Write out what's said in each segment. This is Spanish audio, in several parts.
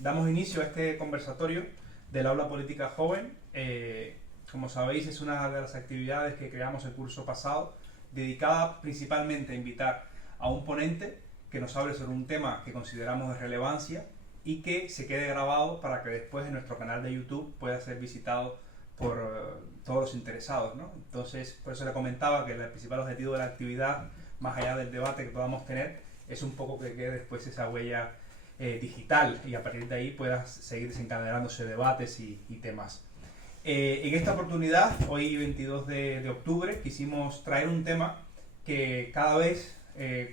damos inicio a este conversatorio del Aula Política Joven. Como sabéis, es una de las actividades que creamos el curso pasado, dedicada principalmente a invitar a un ponente que nos hable sobre un tema que consideramos de relevancia y que se quede grabado para que después en nuestro canal de YouTube pueda ser visitado por todos los interesados, ¿no? Entonces, por eso le comentaba que el principal objetivo de la actividad, más allá del debate que podamos tener, es un poco que quede después esa huella digital y a partir de ahí pueda seguir desencadenándose debates y temas. En esta oportunidad, hoy 22 de octubre, quisimos traer un tema que cada vez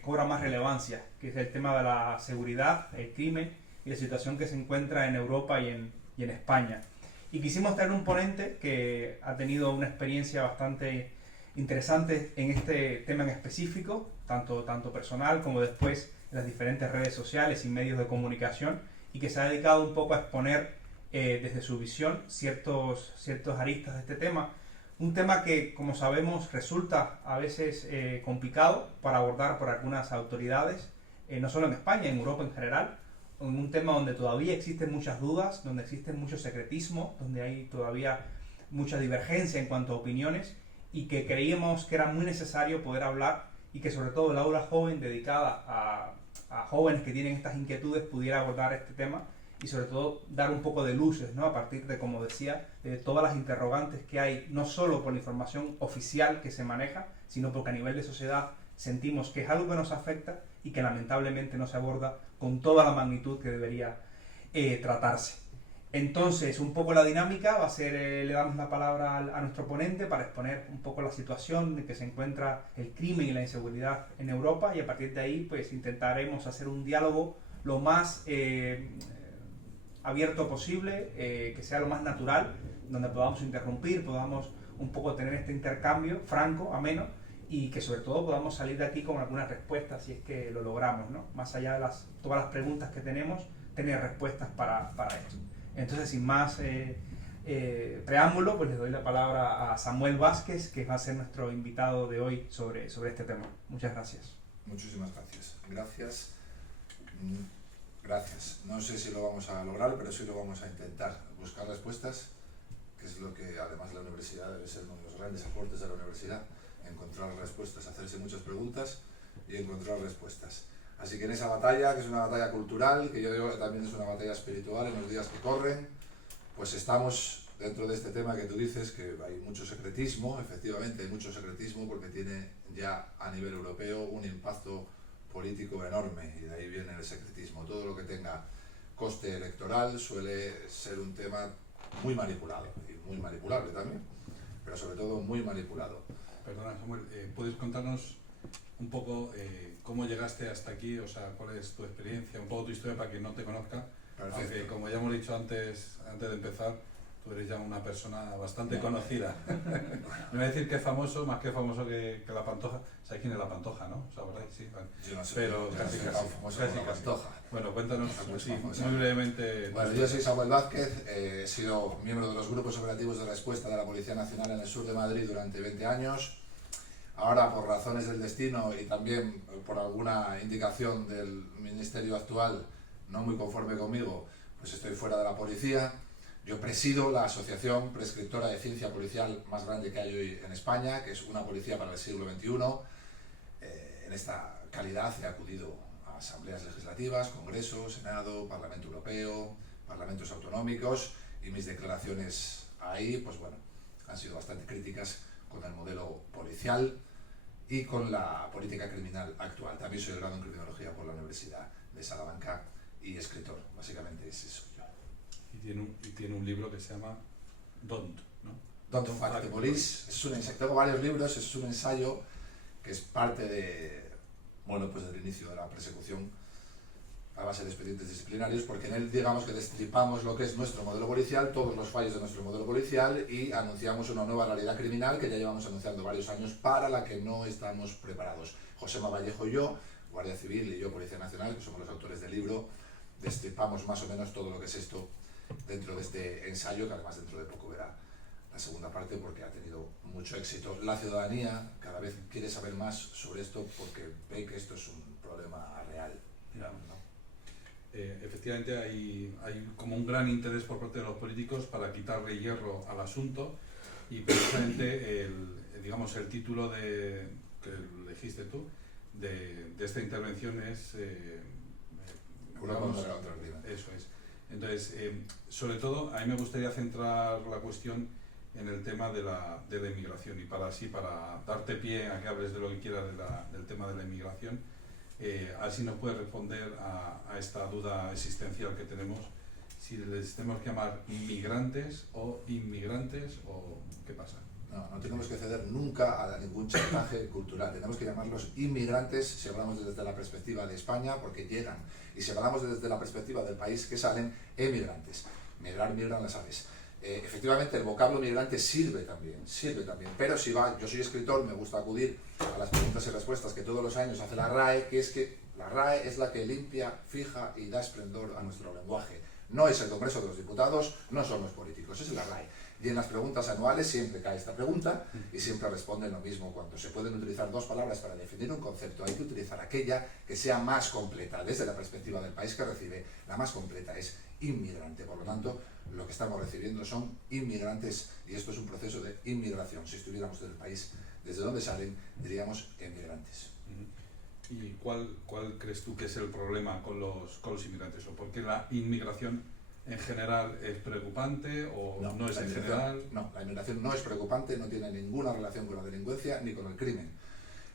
cobra más relevancia, que es el tema de la seguridad, el crimen y la situación que se encuentra en Europa y en España. Y quisimos traer un ponente que ha tenido una experiencia bastante interesante en este tema en específico, tanto personal como después en las diferentes redes sociales y medios de comunicación, y que se ha dedicado un poco a exponer desde su visión ciertos aristas de este tema. Un tema que, como sabemos, resulta a veces complicado para abordar por algunas autoridades, no solo en España, en Europa en general, en un tema donde todavía existen muchas dudas, donde existe mucho secretismo, donde hay todavía mucha divergencia en cuanto a opiniones, y que creíamos que era muy necesario poder hablar y que sobre todo el aula joven dedicada a jóvenes que tienen estas inquietudes pudiera abordar este tema y sobre todo dar un poco de luces, ¿no? A partir de, como decía, de todas las interrogantes que hay, no solo por la información oficial que se maneja, sino porque a nivel de sociedad sentimos que es algo que nos afecta y que lamentablemente no se aborda con toda la magnitud que debería tratarse. Entonces, un poco la dinámica va a ser, le damos la palabra a nuestro ponente para exponer un poco la situación en que se encuentra el crimen y la inseguridad en Europa, y a partir de ahí pues intentaremos hacer un diálogo lo más abierto posible, que sea lo más natural, donde podamos interrumpir, podamos un poco tener este intercambio franco, ameno, y que sobre todo podamos salir de aquí con algunas respuestas si es que lo logramos, ¿no? Más allá de todas las preguntas que tenemos, tener respuestas para esto. Entonces, sin más preámbulo, pues les doy la palabra a Samuel Vázquez, que va a ser nuestro invitado de hoy sobre este tema. Muchas gracias. Muchísimas gracias. Gracias. No sé si lo vamos a lograr, pero sí lo vamos a intentar. Buscar respuestas, que es lo que además la universidad debe ser uno de los grandes aportes de la universidad, encontrar respuestas, hacerse muchas preguntas y encontrar respuestas. Así que en esa batalla, que es una batalla cultural, que yo digo que también es una batalla espiritual en los días que corren, pues estamos dentro de este tema que tú dices, que hay mucho secretismo, efectivamente hay mucho secretismo porque tiene ya a nivel europeo un impacto político enorme y de ahí viene el secretismo. Todo lo que tenga coste electoral suele ser un tema muy manipulado y muy manipulable también, pero sobre todo muy manipulado. Perdona, Samuel, ¿puedes contarnos un poco cómo llegaste hasta aquí? O sea, ¿cuál es tu experiencia? Un poco tu historia para quien no te conozca. Perfecto. Aunque, como ya hemos dicho antes de empezar, tú eres ya una persona bastante conocida. No voy a decir que es famoso, más que famoso que la Pantoja. ¿Sabes quién es la Pantoja, no? ¿Os acordáis? Sí, vale. Yo no sé, pero yo casi, no soy casi. tan famoso Casi, como la casi. Pantoja. Bueno, cuéntanos Famoso, sí, famoso. muy brevemente. Bueno, yo soy Samuel Vázquez, he sido miembro de los grupos operativos de respuesta de la Policía Nacional en el sur de Madrid durante 20 años. Ahora, por razones del destino y también por alguna indicación del ministerio actual, no muy conforme conmigo, pues estoy fuera de la policía. Yo presido la asociación prescriptora de ciencia policial más grande que hay hoy en España, que es una policía para el siglo XXI. En esta calidad he acudido a asambleas legislativas, Congreso, Senado, Parlamento Europeo, parlamentos autonómicos, y mis declaraciones ahí, pues bueno, han sido bastante críticas con el modelo policial y con la política criminal actual. También soy grado en criminología por la Universidad de Salamanca y escritor, básicamente es eso yo. Y tiene un libro que se llama Don't, ¿no? Don't Fuck the Police. Tengo varios libros, es un ensayo que es parte de, bueno, pues del inicio de la persecución a base de expedientes disciplinarios, porque en él digamos que destripamos lo que es nuestro modelo policial, todos los fallos de nuestro modelo policial, y anunciamos una nueva realidad criminal que ya llevamos anunciando varios años, para la que no estamos preparados. Josema Vallejo y yo, Guardia Civil, y yo, Policía Nacional, que somos los autores del libro, destripamos más o menos todo lo que es esto dentro de este ensayo, que además dentro de poco verá la segunda parte porque ha tenido mucho éxito. La ciudadanía cada vez quiere saber más sobre esto porque ve que esto es un problema real, digamos, ¿no? efectivamente hay como un gran interés por parte de los políticos para quitarle hierro al asunto, y precisamente el título que elegiste tú de esta intervención es Europa contra el crimen. eso es. Entonces, sobre todo, a mí me gustaría centrar la cuestión en el tema de la inmigración, y para darte pie a que hables de lo que quieras del tema de la inmigración, a ver si nos puedes responder a esta duda existencial que tenemos, si les tenemos que llamar inmigrantes o inmigrantes, o qué pasa. No tenemos que ceder nunca a ningún chantaje cultural. Tenemos que llamarlos inmigrantes si hablamos desde la perspectiva de España, porque llegan. Y si hablamos desde la perspectiva del país que salen, emigrantes. Migran las aves. Efectivamente, el vocablo migrante sirve también. Pero yo soy escritor, me gusta acudir a las preguntas y respuestas que todos los años hace la RAE, que es que la RAE es la que limpia, fija y da esplendor a nuestro lenguaje. No es el Congreso de los Diputados, no son los políticos, es la RAE. Y en las preguntas anuales siempre cae esta pregunta y siempre responden lo mismo. Cuando se pueden utilizar dos palabras para definir un concepto, hay que utilizar aquella que sea más completa. Desde la perspectiva del país que recibe, la más completa es inmigrante. Por lo tanto, lo que estamos recibiendo son inmigrantes, y esto es un proceso de inmigración. Si estuviéramos del país desde donde salen, diríamos emigrantes. ¿Y cuál crees tú que es el problema con los inmigrantes? ¿O por qué la inmigración en general es preocupante, o no es en general? No, la inmigración no es preocupante, no tiene ninguna relación con la delincuencia ni con el crimen.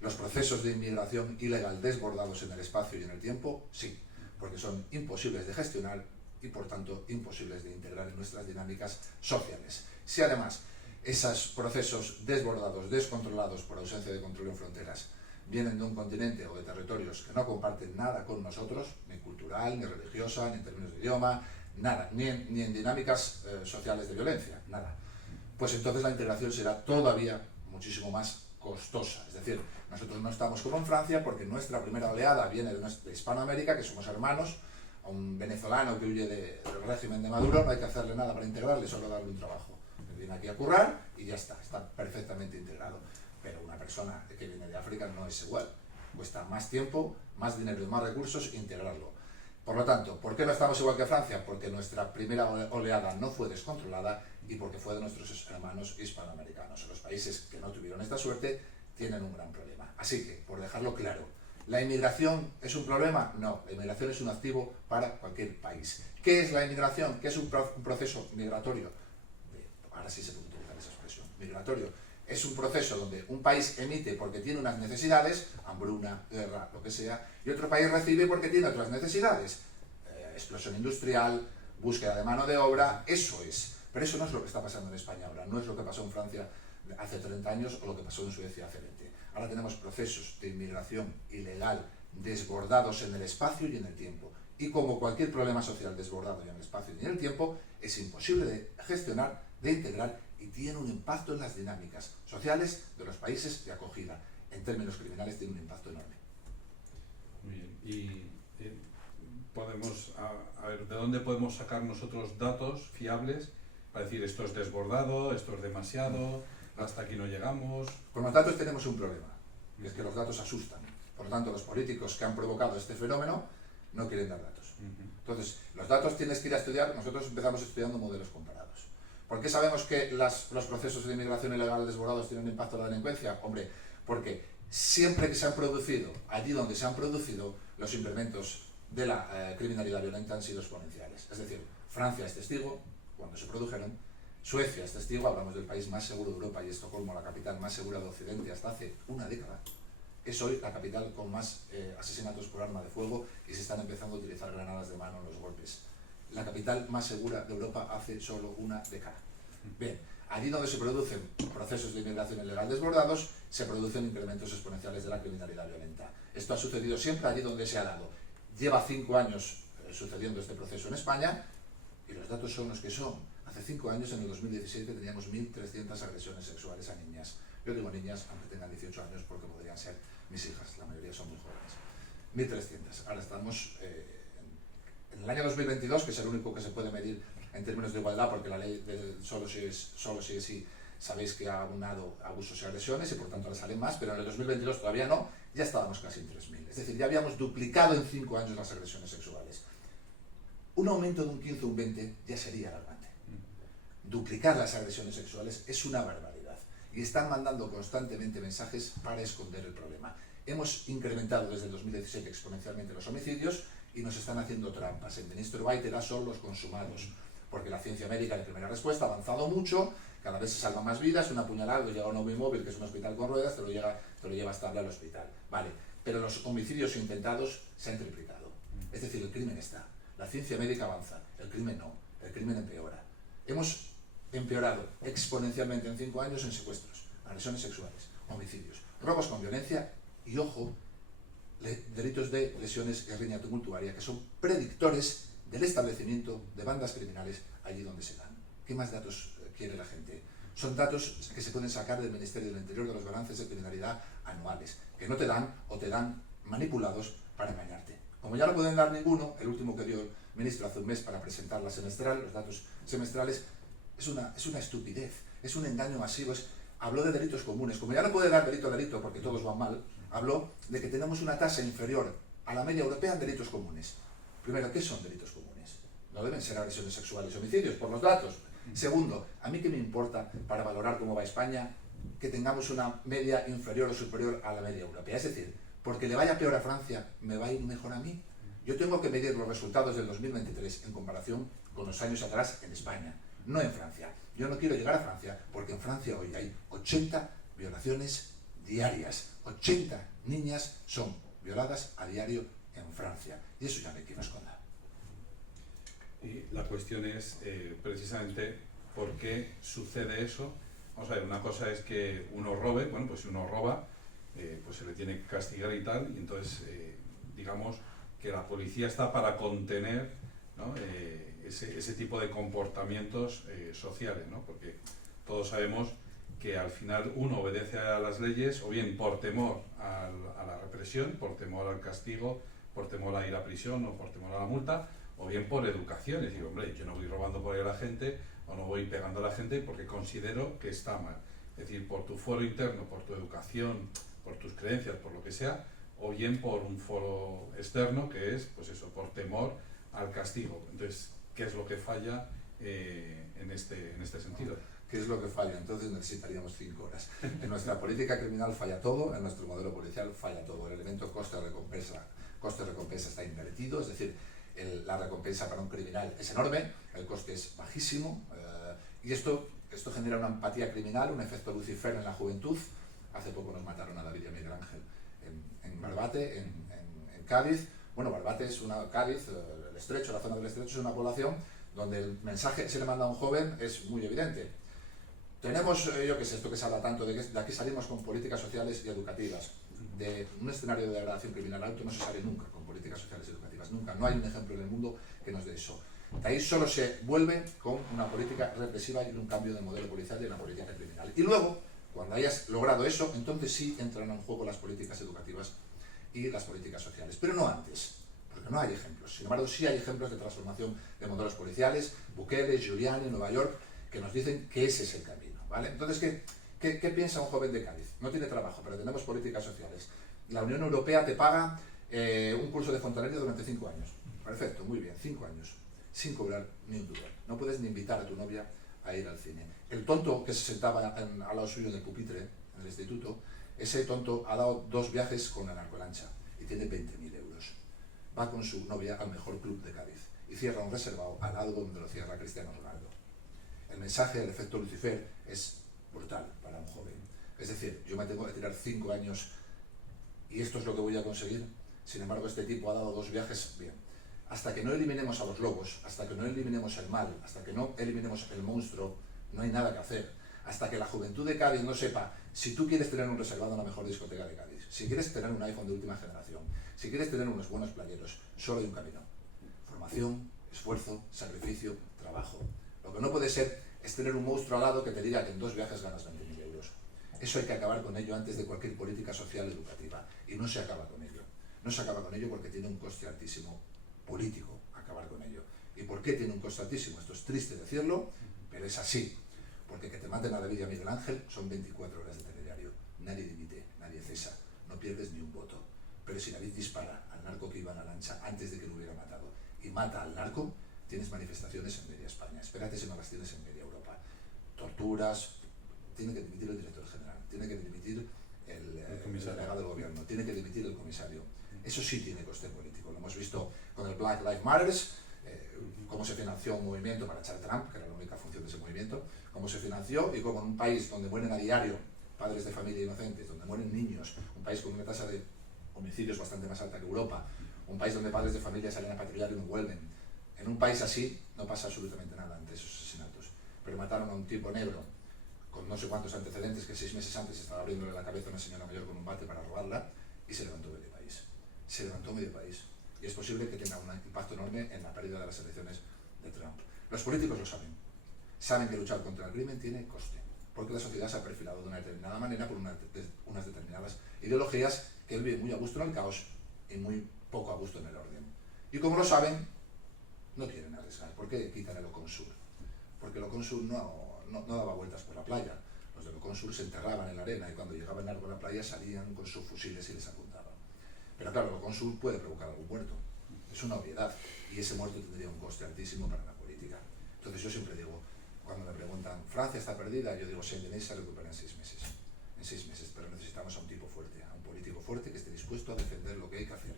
Los procesos de inmigración ilegal desbordados en el espacio y en el tiempo, sí, porque son imposibles de gestionar y por tanto imposibles de integrar en nuestras dinámicas sociales. Si además esos procesos desbordados, descontrolados por ausencia de control en fronteras, vienen de un continente o de territorios que no comparten nada con nosotros, ni cultural, ni religiosa, ni en términos de idioma, nada, ni en dinámicas sociales de violencia, nada, pues entonces la integración será todavía muchísimo más costosa. Es decir, nosotros no estamos como en Francia, porque nuestra primera oleada viene de Hispanoamérica, que somos hermanos. A un venezolano que huye del régimen de Maduro no hay que hacerle nada para integrarle, solo darle un trabajo. Viene aquí a currar y ya está perfectamente integrado. Pero una persona que viene de África no es igual. Cuesta más tiempo, más dinero y más recursos integrarlo. Por lo tanto, ¿por qué no estamos igual que Francia? Porque nuestra primera oleada no fue descontrolada y porque fue de nuestros hermanos hispanoamericanos. Los países que no tuvieron esta suerte tienen un gran problema. Así que, por dejarlo claro, ¿la inmigración es un problema? No, la inmigración es un activo para cualquier país. ¿Qué es la inmigración? ¿Qué es un proceso migratorio? Ahora sí se puede utilizar esa expresión, migratorio. Es un proceso donde un país emite porque tiene unas necesidades, hambruna, guerra, lo que sea, y otro país recibe porque tiene otras necesidades. Explosión industrial, búsqueda de mano de obra, eso es. Pero eso no es lo que está pasando en España ahora, no es lo que pasó en Francia hace 30 años o lo que pasó en Suecia hace 20. Ahora tenemos procesos de inmigración ilegal desbordados en el espacio y en el tiempo. Y como cualquier problema social desbordado en el espacio y en el tiempo, es imposible de gestionar, de integrar, y tiene un impacto en las dinámicas sociales de los países de acogida. En términos criminales tiene un impacto enorme. Muy bien. Y podemos, a ver, ¿de dónde podemos sacar nosotros datos fiables para decir esto es desbordado, esto es demasiado, hasta aquí no llegamos? Con los datos tenemos un problema, y es que los datos asustan. Por lo tanto, los políticos que han provocado este fenómeno no quieren dar datos. Entonces, los datos tienes que ir a estudiar. Nosotros empezamos estudiando modelos comparados. ¿Por qué sabemos que los procesos de inmigración ilegal desbordados tienen un impacto en la delincuencia? Hombre, porque siempre que se han producido, allí donde se han producido, los incrementos de la criminalidad violenta han sido exponenciales. Es decir, Francia es testigo, cuando se produjeron, Suecia es testigo, hablamos del país más seguro de Europa, y Estocolmo, la capital más segura de Occidente hasta hace una década, es hoy la capital con más asesinatos por arma de fuego, y se están empezando a utilizar granadas de mano en los golpes. La capital más segura de Europa hace solo una década. Bien, allí donde se producen procesos de inmigración ilegal desbordados, se producen incrementos exponenciales de la criminalidad violenta. Esto ha sucedido siempre allí donde se ha dado. Lleva 5 años sucediendo este proceso en España, y los datos son los que son. Hace 5 años, en el 2017, teníamos 1.300 agresiones sexuales a niñas. Yo digo niñas, aunque tengan 18 años, porque podrían ser mis hijas, la mayoría son muy jóvenes. 1.300. Ahora estamos en el año 2022, que es el único que se puede medir en términos de igualdad, porque la ley solo si es sí, sabéis que ha abonado abusos y agresiones, y por tanto ahora salen más, pero en el 2022 todavía no, ya estábamos casi en 3.000. Es decir, ya habíamos duplicado en 5 años las agresiones sexuales. Un aumento de un 15 o un 20 ya sería alarmante. Duplicar las agresiones sexuales es una barbaridad y están mandando constantemente mensajes para esconder el problema. Hemos incrementado desde el 2017 exponencialmente los homicidios y nos están haciendo trampas. El ministro Baitera son los consumados, porque la ciencia médica de primera respuesta ha avanzado mucho, cada vez se salvan más vidas, un apuñalado llega a un móvil que es un hospital con ruedas, te lo lleva estable al hospital. Vale, pero los homicidios intentados se han triplicado. Es decir, el crimen está. La ciencia médica avanza, el crimen no, el crimen empeora. Hemos empeorado exponencialmente en 5 años en secuestros, agresiones sexuales, homicidios, robos con violencia y, ojo, delitos de lesiones y riña tumultuaria, que son predictores del establecimiento de bandas criminales allí donde se dan. ¿Qué más datos quiere la gente? Son datos que se pueden sacar del Ministerio del Interior de los balances de criminalidad anuales, que no te dan o te dan manipulados para engañarte. Como ya no pueden dar ninguno, el último que dio el ministro hace un mes para presentar la semestral, los datos semestrales, es una estupidez, es un engaño masivo. Habló de delitos comunes. Como ya no puede dar delito a delito porque todos van mal, habló de que tenemos una tasa inferior a la media europea en delitos comunes. Primero, ¿qué son delitos comunes? No deben ser agresiones sexuales y homicidios, por los datos. Segundo, ¿a mí qué me importa para valorar cómo va España que tengamos una media inferior o superior a la media europea? Es decir, porque le vaya peor a Francia, ¿me va a ir mejor a mí? Yo tengo que medir los resultados del 2023 en comparación con los años atrás en España, no en Francia. Yo no quiero llegar a Francia porque en Francia hoy hay 80 violaciones diarias. 80 niñas son violadas a diario en Francia. Y eso ya me quiero esconder. Y la cuestión es precisamente por qué sucede eso. Vamos a ver, una cosa es que uno robe, bueno, pues si uno roba, pues se le tiene que castigar y tal, y entonces digamos que la policía está para contener, ¿no? Ese tipo de comportamientos sociales, ¿no? Porque todos sabemos que al final uno obedece a las leyes o bien por temor a la represión, por temor al castigo, por temor a ir a prisión o por temor a la multa, o bien por educación. Es decir, hombre, yo no voy robando por ahí a la gente o no voy pegando a la gente porque considero que está mal. Es decir, por tu foro interno, por tu educación, por tus creencias, por lo que sea, o bien por un foro externo que es, pues eso, por temor al castigo. Entonces, ¿qué es lo que falla en este sentido? ¿Qué es lo que falla? Entonces necesitaríamos 5 horas. En nuestra política criminal falla todo, en nuestro modelo policial falla todo. El elemento coste-recompensa está invertido, es decir, la recompensa para un criminal es enorme, el coste es bajísimo, y esto genera una empatía criminal, un efecto Lucifer en la juventud. Hace poco nos mataron a David y a Miguel Ángel en Barbate, en Cádiz. Bueno, Barbate es Cádiz, el Estrecho, la zona del Estrecho es una población donde el mensaje que se le manda a un joven es muy evidente. Tenemos, yo qué sé, esto que se habla tanto, de que de aquí salimos con políticas sociales y educativas. De un escenario de degradación criminal alto no se sale nunca con políticas sociales y educativas, nunca. No hay un ejemplo en el mundo que nos dé eso. De ahí solo se vuelve con una política represiva y un cambio de modelo policial y una política criminal. Y luego, cuando hayas logrado eso, entonces sí entran en juego las políticas educativas y las políticas sociales. Pero no antes, porque no hay ejemplos. Sin embargo, sí hay ejemplos de transformación de modelos policiales, Bukele, Giuliani, Nueva York, que nos dicen que ese es el camino, ¿vale? Entonces, ¿qué piensa un joven de Cádiz? No tiene trabajo, pero tenemos políticas sociales. La Unión Europea te paga un curso de fontanería durante 5 años. Perfecto, muy bien, 5 años, sin cobrar ni un duro. No puedes ni invitar a tu novia a ir al cine. El tonto que se sentaba al lado suyo en el pupitre, en el instituto, ese tonto ha dado 2 viajes con la narcolancha y tiene 20.000 euros. Va con su novia al mejor club de Cádiz y cierra un reservado al lado donde lo cierra Cristiano Ronaldo. El mensaje del efecto Lucifer es brutal para un joven. Es decir, yo me tengo que tirar 5 años y esto es lo que voy a conseguir. Sin embargo, este tipo ha dado 2 viajes bien. Hasta que no eliminemos a los lobos, hasta que no eliminemos el mal, hasta que no eliminemos el monstruo, no hay nada que hacer. Hasta que la juventud de Cádiz no sepa, si tú quieres tener un reservado en la mejor discoteca de Cádiz, si quieres tener un iPhone de última generación, si quieres tener unos buenos playeros, solo hay un camino. Formación, esfuerzo, sacrificio, trabajo. Lo que no puede ser es tener un monstruo al lado que te diga que en 2 viajes ganas 20.000 euros. Eso hay que acabar con ello antes de cualquier política social educativa. Y no se acaba con ello. No se acaba con ello porque tiene un coste altísimo político acabar con ello. ¿Y por qué tiene un coste altísimo? Esto es triste decirlo, pero es así. Porque que te maten a David y a Miguel Ángel son 24 horas de telediario. Nadie dimite, nadie cesa, no pierdes ni un voto. Pero si David dispara al narco que iba en la lancha antes de que lo hubiera matado y mata al narco, tienes manifestaciones en media España, espérate si no las tienes en media Europa. Torturas, tiene que dimitir el director general, tiene que dimitir el delegado del gobierno, tiene que dimitir el comisario. Eso sí tiene coste político. Lo hemos visto con el Black Lives Matter, cómo se financió un movimiento para echar a Trump, que era la única función de ese movimiento, cómo se financió y cómo en un país donde mueren a diario padres de familia inocentes, donde mueren niños, un país con una tasa de homicidios bastante más alta que Europa, un país donde padres de familia salen a patrullar y no vuelven. En un país así no pasa absolutamente nada ante esos asesinatos. Pero mataron a un tipo negro con no sé cuántos antecedentes, que 6 meses antes estaba abriéndole la cabeza a una señora mayor con un bate para robarla, y se levantó medio país. Se levantó medio país. Y es posible que tenga un impacto enorme en la pérdida de las elecciones de Trump. Los políticos lo saben. Saben que luchar contra el crimen tiene coste, porque la sociedad se ha perfilado de una determinada manera por unas determinadas ideologías que viven muy a gusto en el caos y muy poco a gusto en el orden. Y como lo saben, no quieren arriesgar. ¿Por qué quitan el Oconsur? Porque el Oconsur no daba vueltas por la playa. Los del Oconsur se enterraban en la arena y cuando llegaban a la playa salían con sus fusiles y les apuntaban. Pero claro, el Oconsur puede provocar algún muerto. Es una obviedad. Y ese muerto tendría un coste altísimo para la política. Entonces yo siempre digo, cuando me preguntan, ¿Francia está perdida? Yo digo, Saint-Denis se recupera en 6 meses. En 6 meses, pero necesitamos a un tipo fuerte, a un político fuerte que esté dispuesto a defender lo que hay que hacer.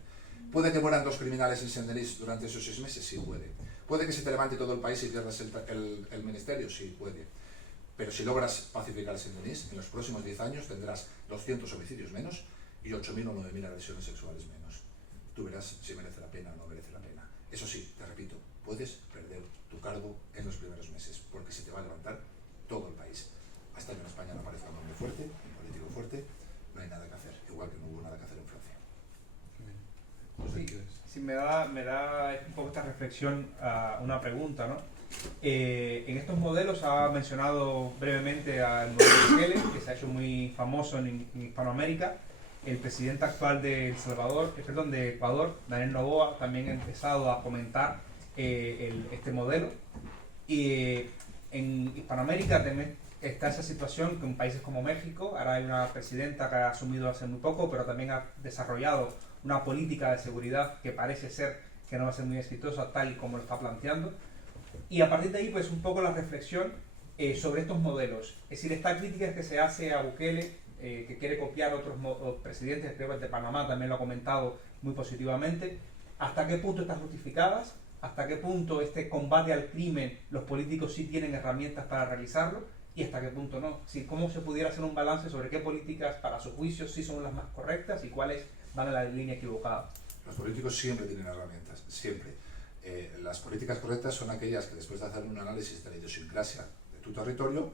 ¿Puede que mueran 2 criminales en Saint-Denis durante esos 6 meses? Sí, puede. ¿Puede que se te levante todo el país y pierdas el ministerio? Sí, puede. Pero si logras pacificar Saint-Denis, en los próximos 10 años tendrás 200 homicidios menos y 8.000 o 9.000 agresiones sexuales menos. Tú verás si merece la pena o no merece la pena. Eso sí, te repito, puedes perder tu cargo en los primeros meses, porque se te va a levantar todo el país. Hasta que en España no aparezca un hombre fuerte, un político fuerte, no hay nada que hacer, igual que no hubo nada que hacer en Francia. Sí, me da un poco esta reflexión a una pregunta, ¿no? En estos modelos ha mencionado brevemente al modelo de Bukele, que se ha hecho muy famoso en Hispanoamérica. El presidente actual de Ecuador, Daniel Noboa, también ha empezado a fomentar este modelo. Y en Hispanoamérica también está esa situación que en países como México, ahora hay una presidenta que ha asumido hace muy poco, pero también ha desarrollado una política de seguridad que parece ser que no va a ser muy exitosa tal y como lo está planteando. Y a partir de ahí, pues un poco la reflexión sobre estos modelos. Es decir, esta crítica que se hace a Bukele, que quiere copiar otros presidentes, creo que el de Panamá también lo ha comentado muy positivamente, ¿hasta qué punto están justificadas? ¿Hasta qué punto este combate al crimen los políticos sí tienen herramientas para realizarlo? ¿Y hasta qué punto no? Si, ¿cómo se pudiera hacer un balance sobre qué políticas para su juicio sí son las más correctas y cuáles van en la línea equivocada? Los políticos siempre tienen herramientas, siempre. Las políticas correctas son aquellas que después de hacer un análisis de la idiosincrasia de tu territorio,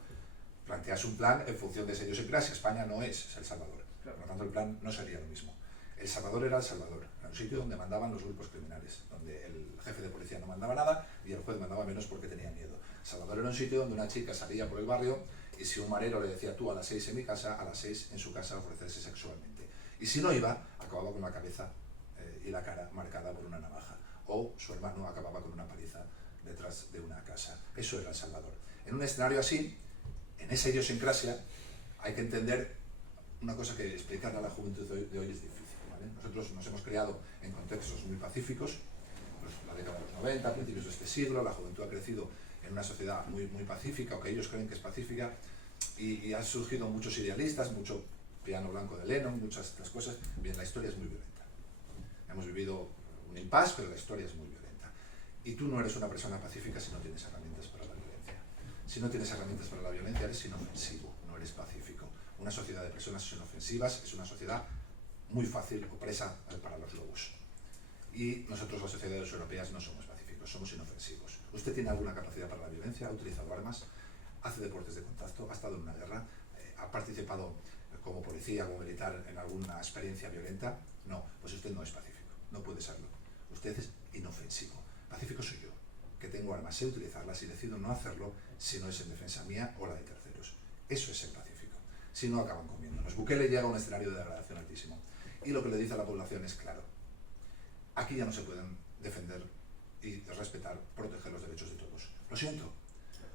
planteas un plan en función de esa idiosincrasia. España no es El Salvador, por lo tanto el plan no sería lo mismo. El Salvador era El Salvador, era un sitio donde mandaban los grupos criminales, donde el jefe de policía no mandaba nada y el juez mandaba menos porque tenía miedo. El Salvador era un sitio donde una chica salía por el barrio y si un marero le decía tú a las 6 en mi casa, a las 6 en su casa ofrecerse sexualmente. Y si no iba, acababa con la cabeza y la cara marcada por una navaja. O su hermano acababa con una paliza detrás de una casa. Eso era El Salvador. En un escenario así, en esa idiosincrasia, hay que entender una cosa que explicar a la juventud de hoy es difícil, ¿vale? Nosotros nos hemos criado en contextos muy pacíficos, pues la década de los 90, principios de este siglo, la juventud ha crecido en una sociedad muy pacífica, o que ellos creen que es pacífica, y han surgido muchos idealistas, mucho piano blanco de Lennon, muchas de estas cosas. Bien, la historia es muy violenta. Hemos vivido un impasse, pero la historia es muy violenta. Y tú no eres una persona pacífica si no tienes herramientas para la violencia. Si no tienes herramientas para la violencia, eres inofensivo, no eres pacífico. Una sociedad de personas inofensivas es una sociedad muy fácil o presa para los lobos. Y nosotros, las sociedades europeas, no somos pacíficos, somos inofensivos. ¿Usted tiene alguna capacidad para la violencia? ¿Ha utilizado armas? ¿Hace deportes de contacto? ¿Ha estado en una guerra? ¿Ha participado como policía, como militar, en alguna experiencia violenta? No, pues usted no es pacífico, no puede serlo. Usted es inofensivo. Pacífico soy yo, que tengo armas, sé utilizarlas y decido no hacerlo si no es en defensa mía o la de terceros. Eso es ser pacífico. Si no, acaban comiéndonos. Bukele llega a un escenario de degradación altísimo. Y lo que le dice a la población es claro. Aquí ya no se pueden defender y respetar, proteger los derechos de todos. Lo siento.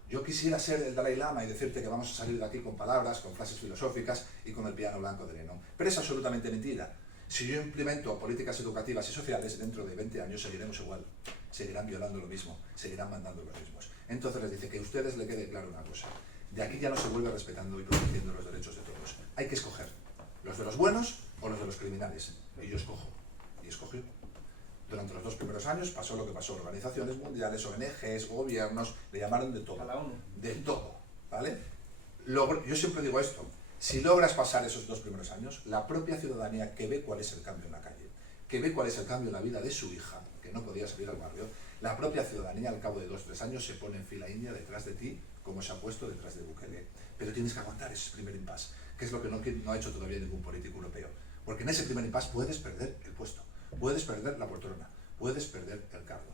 Yo quisiera ser el Dalai Lama y decirte que vamos a salir de aquí con palabras, con frases filosóficas y con el piano blanco de Lennon. Pero es absolutamente mentira. Si yo implemento políticas educativas y sociales, dentro de 20 años seguiremos igual, seguirán violando lo mismo, seguirán mandando los mismos. Entonces les dice que a ustedes le quede claro una cosa, de aquí ya no se vuelve respetando y protegiendo los derechos de todos. Hay que escoger, los de los buenos o los de los criminales. Y yo escojo, y escogió. Durante los 2 primeros años pasó lo que pasó, organizaciones mundiales, ONGs, gobiernos, le llamaron de todo. A la ONU. De todo, ¿vale? Yo siempre digo esto, si logras pasar esos 2 primeros años, la propia ciudadanía que ve cuál es el cambio en la calle, que ve cuál es el cambio en la vida de su hija, que no podía salir al barrio, la propia ciudadanía al cabo de 2 o 3 años se pone en fila india detrás de ti, como se ha puesto detrás de Bukele. Pero tienes que aguantar ese primer impasse, que es lo que no ha hecho todavía ningún político europeo. Porque en ese primer impasse puedes perder el puesto, puedes perder la poltrona, puedes perder el cargo.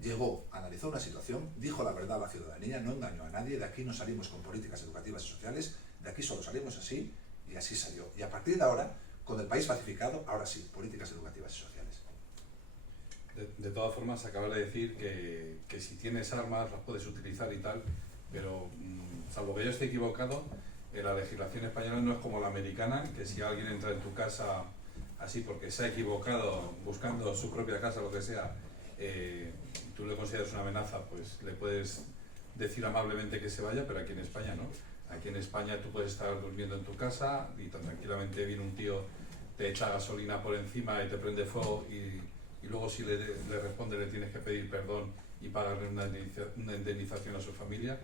Llegó, analizó una situación, dijo la verdad a la ciudadanía, no engañó a nadie, de aquí no salimos con políticas educativas y sociales, de aquí solo salimos así, y así salió. Y a partir de ahora, con el país pacificado, ahora sí, políticas educativas y sociales. De todas formas, acabas de decir que si tienes armas las puedes utilizar y tal, pero salvo que yo esté equivocado, la legislación española no es como la americana, que si alguien entra en tu casa así porque se ha equivocado buscando su propia casa, lo que sea, tú le consideras una amenaza, pues le puedes decir amablemente que se vaya, pero aquí en España no. Aquí en España tú puedes estar durmiendo en tu casa y tan tranquilamente viene un tío, te echa gasolina por encima y te prende fuego y luego si le responde le tienes que pedir perdón y pagarle una indemnización a su familia.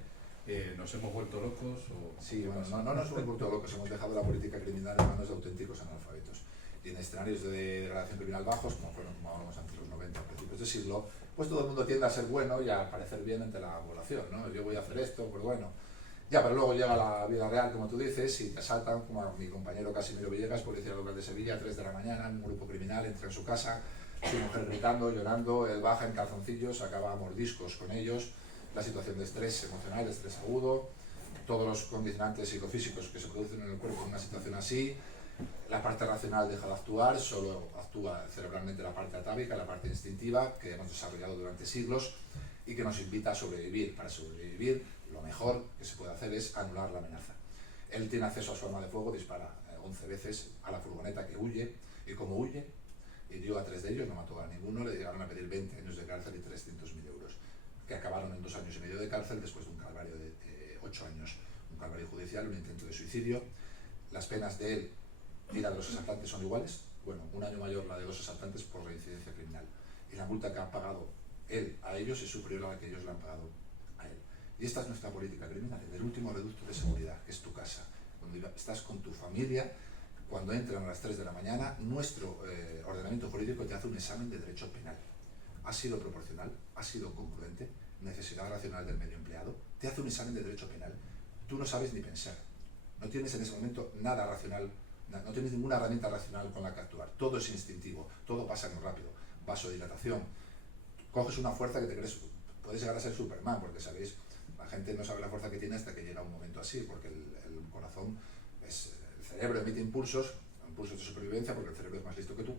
¿Nos hemos vuelto locos? Sí, bueno, no nos hemos vuelto locos, hemos dejado la política criminal en manos de auténticos analfabetos. Y en escenarios de degradación criminal bajos, como hablábamos antes los 90, a principios de siglo, pues todo el mundo tiende a ser bueno y a parecer bien ante la población, ¿no? Yo voy a hacer esto, pues bueno. Ya, pero luego llega la vida real, como tú dices, y te asaltan, como a mi compañero Casimiro Villegas, policía local de Sevilla, a 3 de la mañana, un grupo criminal entra en su casa, su mujer gritando, llorando, él baja en calzoncillos, acaba a mordiscos con ellos, la situación de estrés emocional, de estrés agudo, todos los condicionantes psicofísicos que se producen en el cuerpo en una situación así, la parte racional deja de actuar, solo actúa cerebralmente la parte atávica, la parte instintiva, que hemos desarrollado durante siglos y que nos invita a sobrevivir. Para sobrevivir, lo mejor que se puede hacer es anular la amenaza. Él tiene acceso a su arma de fuego, dispara 11 veces a la furgoneta que huye, y como huye, hirió a 3 de ellos, no mató a ninguno, le llegaron a pedir 20 años de cárcel y 300.000 euros, que acabaron en 2 años y medio de cárcel después de un calvario de 8 años, un calvario judicial, un intento de suicidio. Las penas de él y la de los asaltantes son iguales, bueno, 1 año mayor la de los asaltantes por reincidencia criminal, y la multa que han pagado él a ellos es superior a la que ellos le han pagado a él. Y esta es nuestra política criminal, el último reducto de seguridad, que es tu casa, donde estás con tu familia. Cuando entran a las 3 de la mañana, nuestro ordenamiento jurídico te hace un examen de derecho penal. ¿Ha sido proporcional? ¿Ha sido congruente? ¿Necesidad racional del medio empleado? Te hace un examen de derecho penal. Tú no sabes ni pensar. No tienes en ese momento nada racional, no tienes ninguna herramienta racional con la que actuar. Todo es instintivo, todo pasa muy rápido. Vasodilatación. Coges una fuerza que te crees, puedes llegar a ser Superman, porque sabéis, la gente no sabe la fuerza que tiene hasta que llega un momento así, porque el corazón es... El cerebro emite impulsos de supervivencia, porque el cerebro es más listo que tú,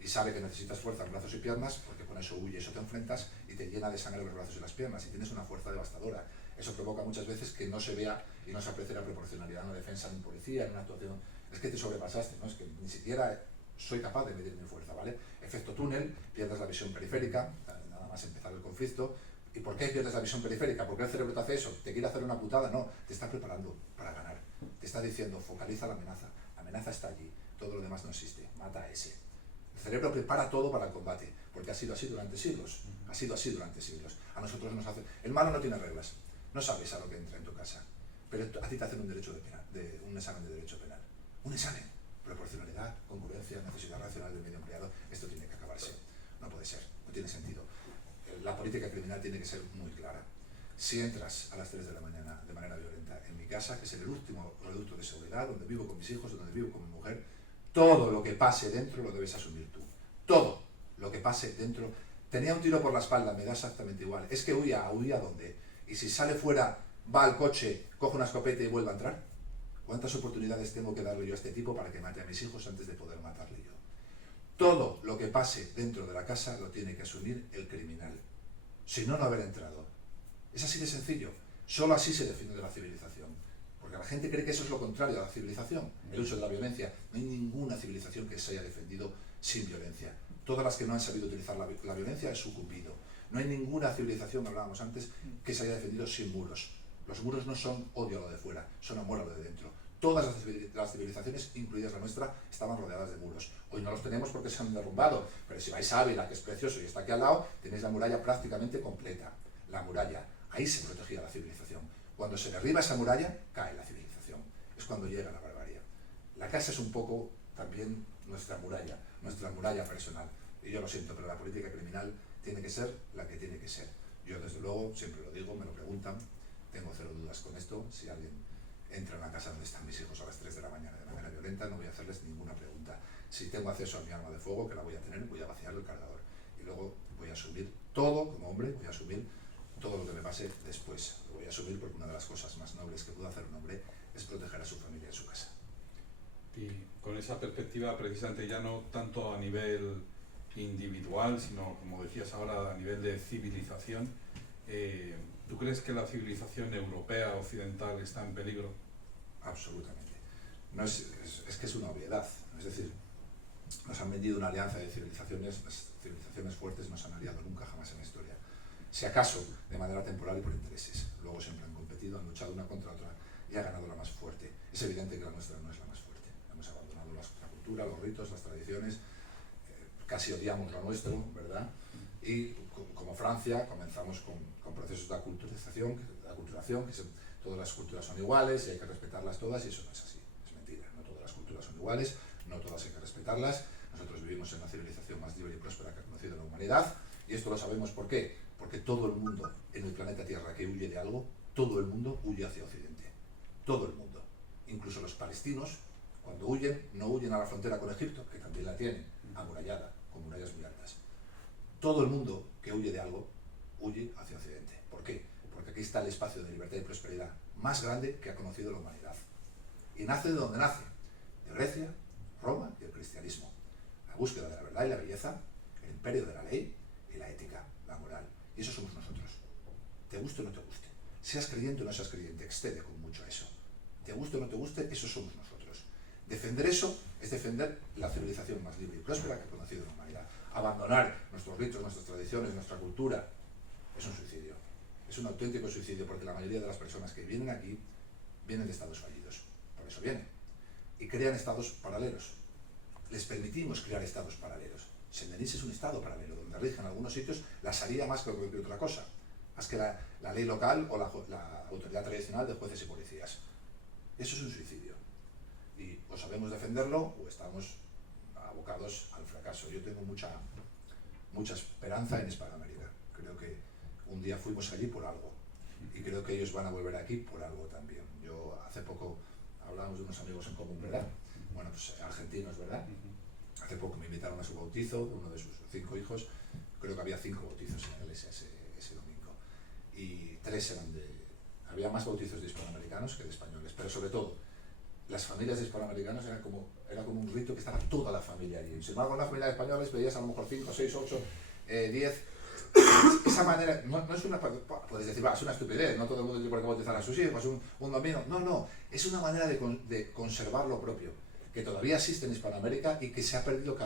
y sabe que necesitas fuerza en brazos y piernas, porque con eso huyes o te enfrentas, y te llena de sangre los brazos y las piernas, y tienes una fuerza devastadora. Eso provoca muchas veces que no se vea y no se aprecie la proporcionalidad en una defensa de un policía, en una actuación. Es que te sobrepasaste, ¿no? Es que ni siquiera soy capaz de medir mi fuerza, ¿vale? Efecto túnel, pierdes la visión periférica, nada más empezar el conflicto. ¿Y por qué pierdes la visión periférica? ¿Por qué el cerebro te hace eso? ¿Te quiere hacer una putada? No, te está preparando para ganar. Te está diciendo, focaliza la amenaza está allí, todo lo demás no existe, mata a ese. El cerebro prepara todo para el combate, porque ha sido así durante siglos, ha sido así durante siglos. A nosotros nos hace... El malo no tiene reglas, no sabes a lo que entra en tu casa, pero a ti te hacen un examen de derecho penal. Un examen, proporcionalidad, congruencia, necesidad racional del medio empleado, esto tiene que acabarse, no puede ser, no tiene sentido. La política criminal tiene que ser muy clara. Si entras a las 3 de la mañana de manera violenta en mi casa, que es el último reducto de seguridad, donde vivo con mis hijos, donde vivo con mi mujer, todo lo que pase dentro lo debes asumir tú. Todo lo que pase dentro. Tenía un tiro por la espalda, me da exactamente igual. Es que huía ¿dónde? Y si sale fuera, va al coche, coge una escopeta y vuelve a entrar. ¿Cuántas oportunidades tengo que darle yo a este tipo para que mate a mis hijos antes de poder matarle yo? Todo lo que pase dentro de la casa lo tiene que asumir el criminal. Si no, no haber entrado. Es así de sencillo. Solo así se defiende de la civilización. Porque porque la gente cree que eso es lo contrario a la civilización, el uso de la violencia. No hay ninguna civilización que se haya defendido sin violencia. Todas las que no han sabido utilizar la violencia han sucumbido. No hay ninguna civilización, hablábamos antes, que se haya defendido sin muros. Los muros no son odio a lo de fuera, son amor a lo de dentro. Todas las civilizaciones, incluidas la nuestra, estaban rodeadas de muros. Hoy no los tenemos porque se han derrumbado, pero si vais a Ávila, que es precioso y está aquí al lado, tenéis la muralla prácticamente completa. La muralla, ahí se protegía la civilización. Cuando se derriba esa muralla, cae la civilización. Es cuando llega la barbarie. La casa es un poco también nuestra muralla personal. Y yo lo siento, pero la política criminal tiene que ser la que tiene que ser. Yo, desde luego, siempre lo digo, me lo preguntan, tengo cero dudas con esto. Si alguien entra en la casa donde están mis hijos a las 3 de la mañana de manera violenta, no voy a hacerles ninguna pregunta. Si tengo acceso a mi arma de fuego, que la voy a tener, voy a vaciar el cargador. Y luego voy a asumir todo, como hombre, voy a asumir todo lo que me pase después. Lo voy a asumir porque una de las cosas más nobles que puede hacer un hombre es proteger a su familia en su casa. Y con esa perspectiva, precisamente, ya no tanto a nivel individual, sino, como decías ahora, a nivel de civilización, ¿tú crees que la civilización europea, occidental, está en peligro? Absolutamente. No es que es una obviedad. Es decir, nos han vendido una alianza de civilizaciones, las civilizaciones fuertes no se han aliado nunca jamás en la historia. Si acaso, de manera temporal y por intereses. Luego siempre han competido, han luchado una contra otra y ha ganado la más fuerte. Es evidente que la nuestra no es la más fuerte. Hemos abandonado la cultura, los ritos, las tradiciones, casi odiamos lo nuestro, ¿verdad? Y como Francia comenzamos con procesos de aculturación, que todas las culturas son iguales y hay que respetarlas todas, y eso no es así, es mentira. No todas las culturas son iguales, no todas hay que respetarlas. Nosotros vivimos en la civilización más libre y próspera que ha conocido la humanidad, y esto lo sabemos ¿por qué? Porque todo el mundo en el planeta Tierra que huye de algo, todo el mundo huye hacia Occidente. Todo el mundo. Incluso los palestinos, cuando huyen, no huyen a la frontera con Egipto, que también la tienen, amurallada, con murallas muy altas. Todo el mundo que huye de algo, huye hacia Occidente. ¿Por qué? Porque aquí está el espacio de libertad y prosperidad más grande que ha conocido la humanidad. Y nace de donde nace, de Grecia, Roma y el cristianismo. La búsqueda de la verdad y la belleza, el imperio de la ley y la ética, la moral. Y eso somos nosotros. Te guste o no te guste. Seas creyente o no seas creyente, excede con mucho a eso. Te guste o no te guste, eso somos nosotros. Defender eso es defender la civilización más libre y próspera que ha conocido la humanidad. Abandonar nuestros ritos, nuestras tradiciones, nuestra cultura, es un suicidio. Es un auténtico suicidio, porque la mayoría de las personas que vienen aquí vienen de estados fallidos. Por eso vienen. Y crean estados paralelos. Les permitimos crear estados paralelos. Saint-Denis es un estado paralelo, donde rigen algunos sitios la sharia más que otra cosa, más que la ley local o la autoridad tradicional de jueces y policías. Eso es un suicidio. Y o sabemos defenderlo o estamos abocados al fracaso. Yo tengo mucha esperanza en Hispanoamérica. Creo que un día fuimos allí por algo y creo que ellos van a volver aquí por algo también. Yo hace poco hablábamos de unos amigos en común, ¿verdad? Bueno, pues argentinos, ¿verdad? Hace poco me invitaron a su bautizo, uno de sus 5 hijos. Creo que había 5 bautizos en la iglesia ese domingo. Y 3 eran había más bautizos de hispanoamericanos que de españoles, pero sobre todo las familias de hispanoamericanos era como un rito que estaba toda la familia allí. Sin embargo, en la familia de españoles veías a lo mejor 5, 6, 8, 10. Esa manera, no es una, puedes decir, es una estupidez, no todo el mundo tiene por qué bautizar a sus hijos, un domingo. No, es una manera de conservar lo propio, que todavía existe en Hispanoamérica y que se ha perdido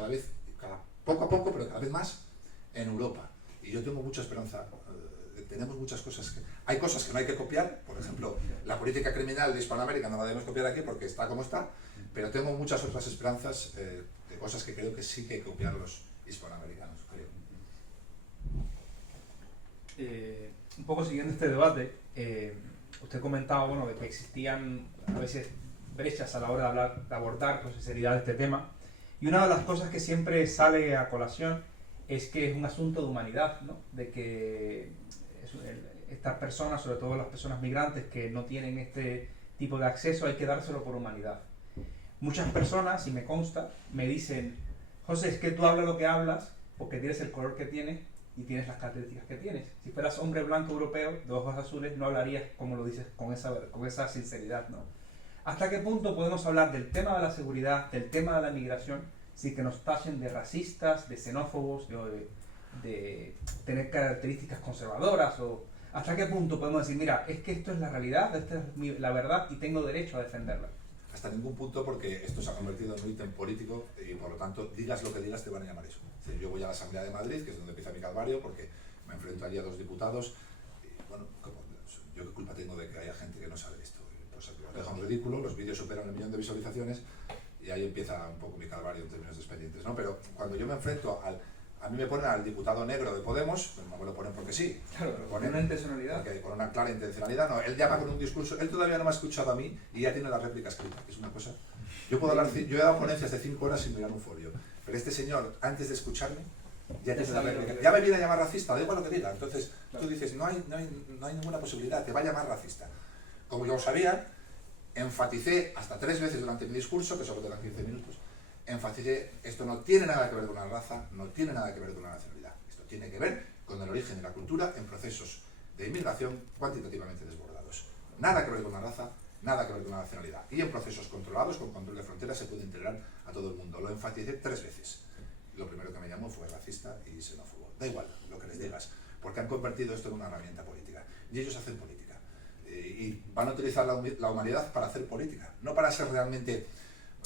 poco a poco, pero cada vez más en Europa. Y yo tengo mucha esperanza. Tenemos muchas cosas hay cosas que no hay que copiar, por ejemplo, la política criminal de Hispanoamérica no la debemos copiar aquí porque está como está, pero tengo muchas otras esperanzas de cosas que creo que sí que hay que copiar los hispanoamericanos, creo. Un poco siguiendo este debate, usted comentaba de que existían a veces brechas a la hora de abordar con sinceridad este tema, y una de las cosas que siempre sale a colación es que es un asunto de humanidad, ¿no? De que estas personas, sobre todo las personas migrantes que no tienen este tipo de acceso, hay que dárselo por humanidad. Muchas personas, y me consta, me dicen: José, es que tú hablas lo que hablas porque tienes el color que tienes y tienes las características que tienes. Si fueras hombre blanco europeo de ojos azules, no hablarías como lo dices con esa sinceridad, ¿no? ¿Hasta qué punto podemos hablar del tema de la seguridad, del tema de la migración, sin que nos tachen de racistas, de xenófobos, de tener características conservadoras? ¿Hasta qué punto podemos decir, mira, es que esto es la realidad, esta es la verdad y tengo derecho a defenderla? Hasta ningún punto, porque esto se ha convertido en un ítem político y por lo tanto, digas lo que digas, te van a llamar eso. Es decir, yo voy a la Asamblea de Madrid, que es donde empieza mi calvario, porque me enfrento allí a 2 diputados y bueno, yo qué culpa tengo de que haya gente que no sabe esto. Pues lo deja un ridículo, los vídeos superan 1 millón de visualizaciones y ahí empieza un poco mi calvario en términos de expedientes, ¿no? Pero cuando yo me enfrento a mí me ponen al diputado negro de Podemos, pues no me lo ponen porque sí. Claro, me con una intencionalidad. Con una clara intencionalidad, no. Él llama con un discurso, él todavía no me ha escuchado a mí y ya tiene la réplica escrita, que es una cosa. Yo puedo hablar, yo he dado ponencias de 5 horas sin mirar un folio, pero este señor, antes de escucharme, ya tiene la réplica. Ya me viene a llamar racista, da igual lo que diga. Entonces tú dices, no hay ninguna posibilidad, te va a llamar racista. Como yo lo sabía, enfaticé hasta 3 veces durante mi discurso, que solo te dan 15 minutos, enfaticé, esto no tiene nada que ver con una raza, no tiene nada que ver con una nacionalidad. Esto tiene que ver con el origen de la cultura en procesos de inmigración cuantitativamente desbordados. Nada que ver con una raza, nada que ver con una nacionalidad. Y en procesos controlados, con control de fronteras, se puede integrar a todo el mundo. Lo enfaticé 3 veces. Lo primero que me llamó fue racista y xenófobo. Da igual lo que les digas, porque han convertido esto en una herramienta política. Y ellos hacen política. Y van a utilizar la humanidad para hacer política, no para ser realmente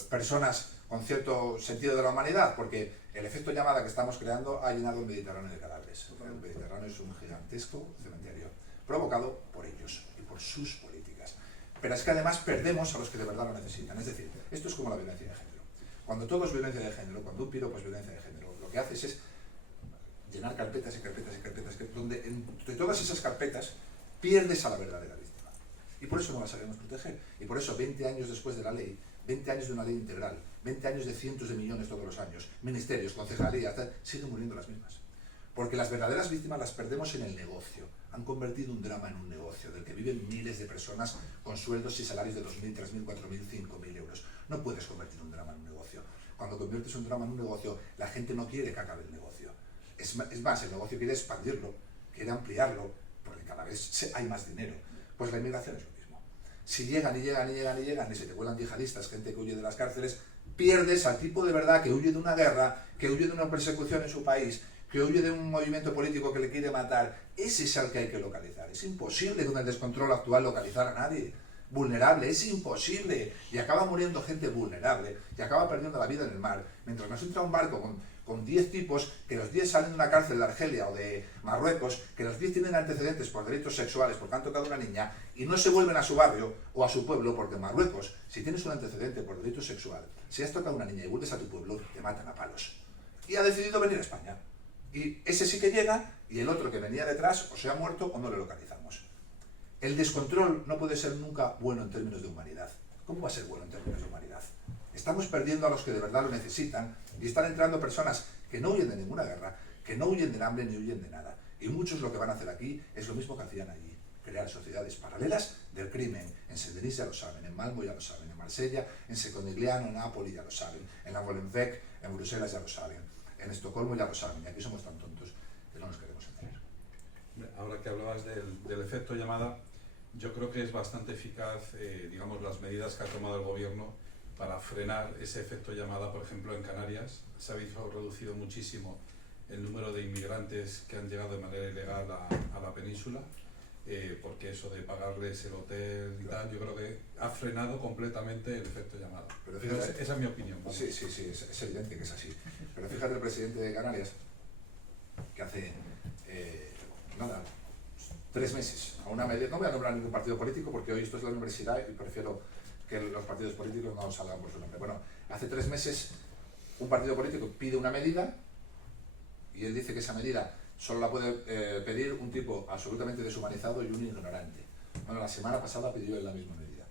personas con cierto sentido de la humanidad, porque el efecto llamada que estamos creando ha llenado el Mediterráneo de cadáveres. El Mediterráneo es un gigantesco cementerio provocado por ellos y por sus políticas. Pero es que además perdemos a los que de verdad lo necesitan. Es decir, esto es como la violencia de género. Cuando todo es violencia de género, cuando un piropo es violencia de género, lo que haces es llenar carpetas y carpetas y carpetas, donde entre todas esas carpetas pierdes a la verdadera víctima. Y por eso no la sabemos proteger. Y por eso 20 años después de la ley, 20 años de una ley integral, 20 años de cientos de millones todos los años, ministerios, concejalías, siguen muriendo las mismas. Porque las verdaderas víctimas las perdemos en el negocio. Han convertido un drama en un negocio del que viven miles de personas con sueldos y salarios de 2.000, 3.000, 4.000, 5.000 euros. No puedes convertir un drama en un negocio. Cuando conviertes un drama en un negocio, la gente no quiere que acabe el negocio. Es más, el negocio quiere expandirlo, quiere ampliarlo, porque cada vez hay más dinero. Pues la inmigración es lo mismo. Si llegan y llegan y llegan y llegan y se te vuelan yihadistas, gente que huye de las cárceles, pierdes al tipo de verdad que huye de una guerra, que huye de una persecución en su país, que huye de un movimiento político que le quiere matar. Ese es al que hay que localizar. Es imposible con el descontrol actual localizar a nadie vulnerable, es imposible. Y acaba muriendo gente vulnerable y acaba perdiendo la vida en el mar. Mientras nos entra un barco con 10 tipos, que los 10 salen de una cárcel de Argelia o de Marruecos, que los 10 tienen antecedentes por delitos sexuales, porque han tocado a una niña, y no se vuelven a su barrio o a su pueblo, porque en Marruecos, si tienes un antecedente por delito sexual, si has tocado a una niña y vuelves a tu pueblo, te matan a palos. Y ha decidido venir a España. Y ese sí que llega, y el otro que venía detrás o se ha muerto o no le localizamos. El descontrol no puede ser nunca bueno en términos de humanidad. ¿Cómo va a ser bueno en términos de humanidad? Estamos perdiendo a los que de verdad lo necesitan y están entrando personas que no huyen de ninguna guerra, que no huyen del hambre ni huyen de nada. Y muchos lo que van a hacer aquí es lo mismo que hacían allí. Crear sociedades paralelas del crimen. En Saint-Denis ya lo saben, en Malmo ya lo saben, en Marsella, en Secondigliano, en Nápoles ya lo saben, en la Molenbeek, en Bruselas ya lo saben, en Estocolmo ya lo saben, y aquí somos tan tontos que no nos queremos enterar. Ahora que hablabas del efecto llamada, yo creo que es bastante eficaz, digamos, las medidas que ha tomado el gobierno para frenar ese efecto llamada. Por ejemplo, en Canarias se ha visto reducido muchísimo el número de inmigrantes que han llegado de manera ilegal a la península, porque eso de pagarles el hotel y tal, yo creo que ha frenado completamente el efecto llamada. Pero fíjate, esa es mi opinión. ¿Vale? Sí, es evidente que es así. Pero fíjate el presidente de Canarias, que hace, 3 meses, a una medida, no voy a nombrar ningún partido político porque hoy esto es la universidad y prefiero que los partidos políticos no salgan por su nombre. Bueno, hace 3 meses un partido político pide una medida y él dice que esa medida solo la puede pedir un tipo absolutamente deshumanizado y un ignorante. Bueno, la semana pasada pidió él la misma medida.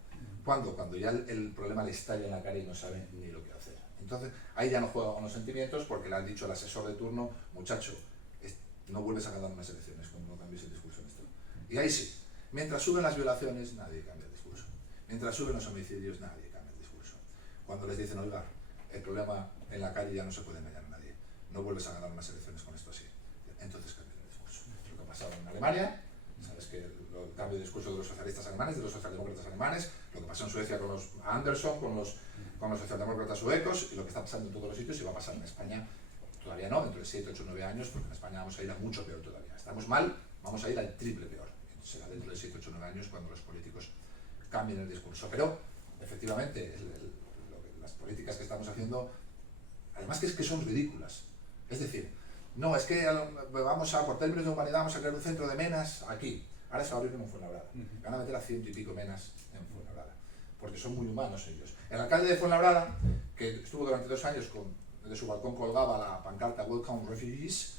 ¿Cuándo? Cuando ya el problema le estalla en la cara y no sabe ni lo que hacer. Entonces, ahí ya no juega con los sentimientos porque le han dicho al asesor de turno, muchacho, no vuelves a ganar unas elecciones cuando no cambies el discurso en esto. Y ahí sí, mientras suben las violaciones, nadie cambia el discurso. Mientras suben los homicidios, nadie cambia el discurso. Cuando les dicen, oiga, el problema en la calle ya no se puede engañar a nadie, no vuelves a ganar unas elecciones con esto así. Entonces cambian el discurso. Lo que ha pasado en Alemania, sabes que el cambio de discurso de los socialistas alemanes, de los socialdemócratas alemanes, lo que pasó en Suecia con los Andersson, con los socialdemócratas suecos, y lo que está pasando en todos los sitios y va a pasar en España. Todavía no, dentro de 7, 8, 9 años, porque en España vamos a ir a mucho peor todavía. Estamos mal, vamos a ir al triple peor. será dentro de 7, 8, 9 años cuando los políticos cambien el discurso. Pero, efectivamente, las políticas que estamos haciendo, además que son ridículas. Es decir, no, es que vamos a, por términos de humanidad, vamos a crear un centro de menas aquí. Ahora se va a abrir en Fuenlabrada. Van a meter a 100 y pico menas en Fuenlabrada, porque son muy humanos ellos. El alcalde de Fuenlabrada, que estuvo durante 2 años de su balcón colgaba la pancarta Welcome Refugees,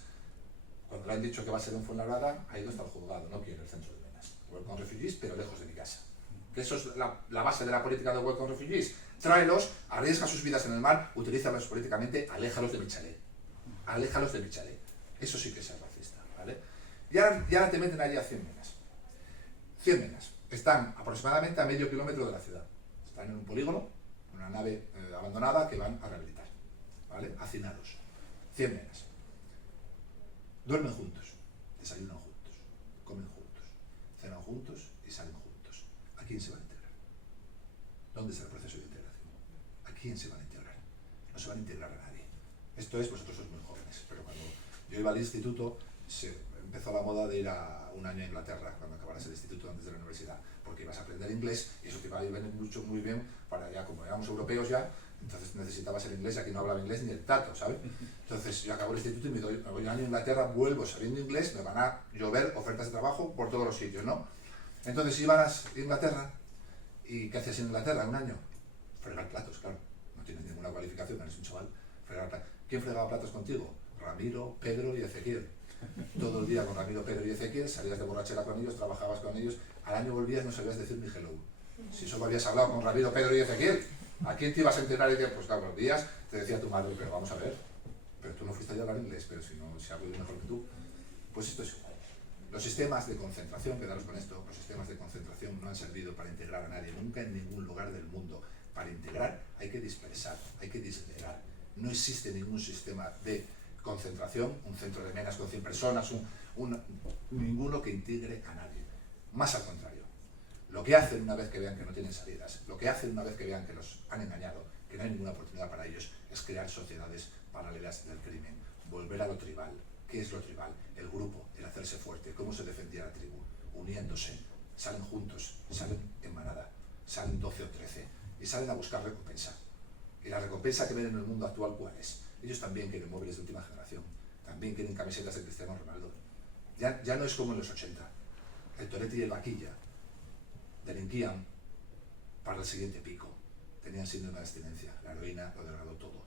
cuando le han dicho que va a ser en Fuenlabrada, ha ido hasta el juzgado, no quiere el centro de menas. Welcome Refugees, pero lejos de mi casa. Que eso es la base de la política de Welcome Refugees. Tráelos, arriesga sus vidas en el mar, utilízalos políticamente, aléjalos de mi chalet. Aléjalos de mi chalet. Eso sí que es racista, ¿vale? Y ahora te meten allí a 100 menas. 100 menas. Están aproximadamente a medio kilómetro de la ciudad. Están en un polígono, en una nave abandonada que van a rehabilitar, ¿vale? Hacinados. 100 menas. Duermen juntos, desayunan juntos, comen juntos, cenan juntos y salen juntos. ¿A quién se van a integrar? ¿Dónde está el proceso de integración? ¿A quién se van a integrar? No se van a integrar a nadie. Esto es, vosotros sois muy jóvenes, pero cuando yo iba al instituto, empezó la moda de ir a un año a Inglaterra, cuando acabaras el instituto antes de la universidad, porque ibas a aprender inglés y eso te iba a ir muy bien para ya, como éramos europeos ya, entonces necesitabas el inglés y aquí no hablaba inglés ni el tato, ¿sabes? Entonces yo acabo el instituto y me voy un año a Inglaterra, vuelvo sabiendo inglés, me van a llover ofertas de trabajo por todos los sitios, ¿no? Entonces ibas a Inglaterra y ¿qué hacías en Inglaterra un año? Fregar platos, claro, no tienes ninguna cualificación, eres un chaval, fregar platos. ¿Quién fregaba platos contigo? Ramiro, Pedro y Ezequiel. Todo el día con Ramiro, Pedro y Ezequiel, salías de borrachera con ellos, trabajabas con ellos, al año volvías no sabías decir ni hello. Si solo habías hablado con Ramiro, Pedro y Ezequiel, ¿a quién te ibas a enterar? Y pues claro, los días te decía tu madre, pero vamos a ver, pero tú no fuiste a hablar inglés, pero si no, si hablo mejor que tú. Pues esto es igual. Los sistemas de concentración, quedaros con esto, los sistemas de concentración no han servido para integrar a nadie, nunca en ningún lugar del mundo. Para integrar hay que dispersar, hay que disgregar. No existe ningún sistema de concentración, un centro de menas con 100 personas, ninguno que integre a nadie. Más al contrario. Lo que hacen una vez que vean que no tienen salidas, lo que hacen una vez que vean que los han engañado, que no hay ninguna oportunidad para ellos, es crear sociedades paralelas del crimen, volver a lo tribal. ¿Qué es lo tribal? El grupo, el hacerse fuerte, cómo se defendía la tribu, uniéndose, salen juntos, salen en manada, salen 12 o 13 y salen a buscar recompensa. Y la recompensa que ven en el mundo actual, ¿cuál es? Ellos también quieren móviles de última generación, también quieren camisetas de Cristiano Ronaldo. Ya no es como en los 80. El Toretti y el Vaquilla delinquían para el siguiente pico. Tenían síndrome de abstinencia, la heroína lo degradó todo.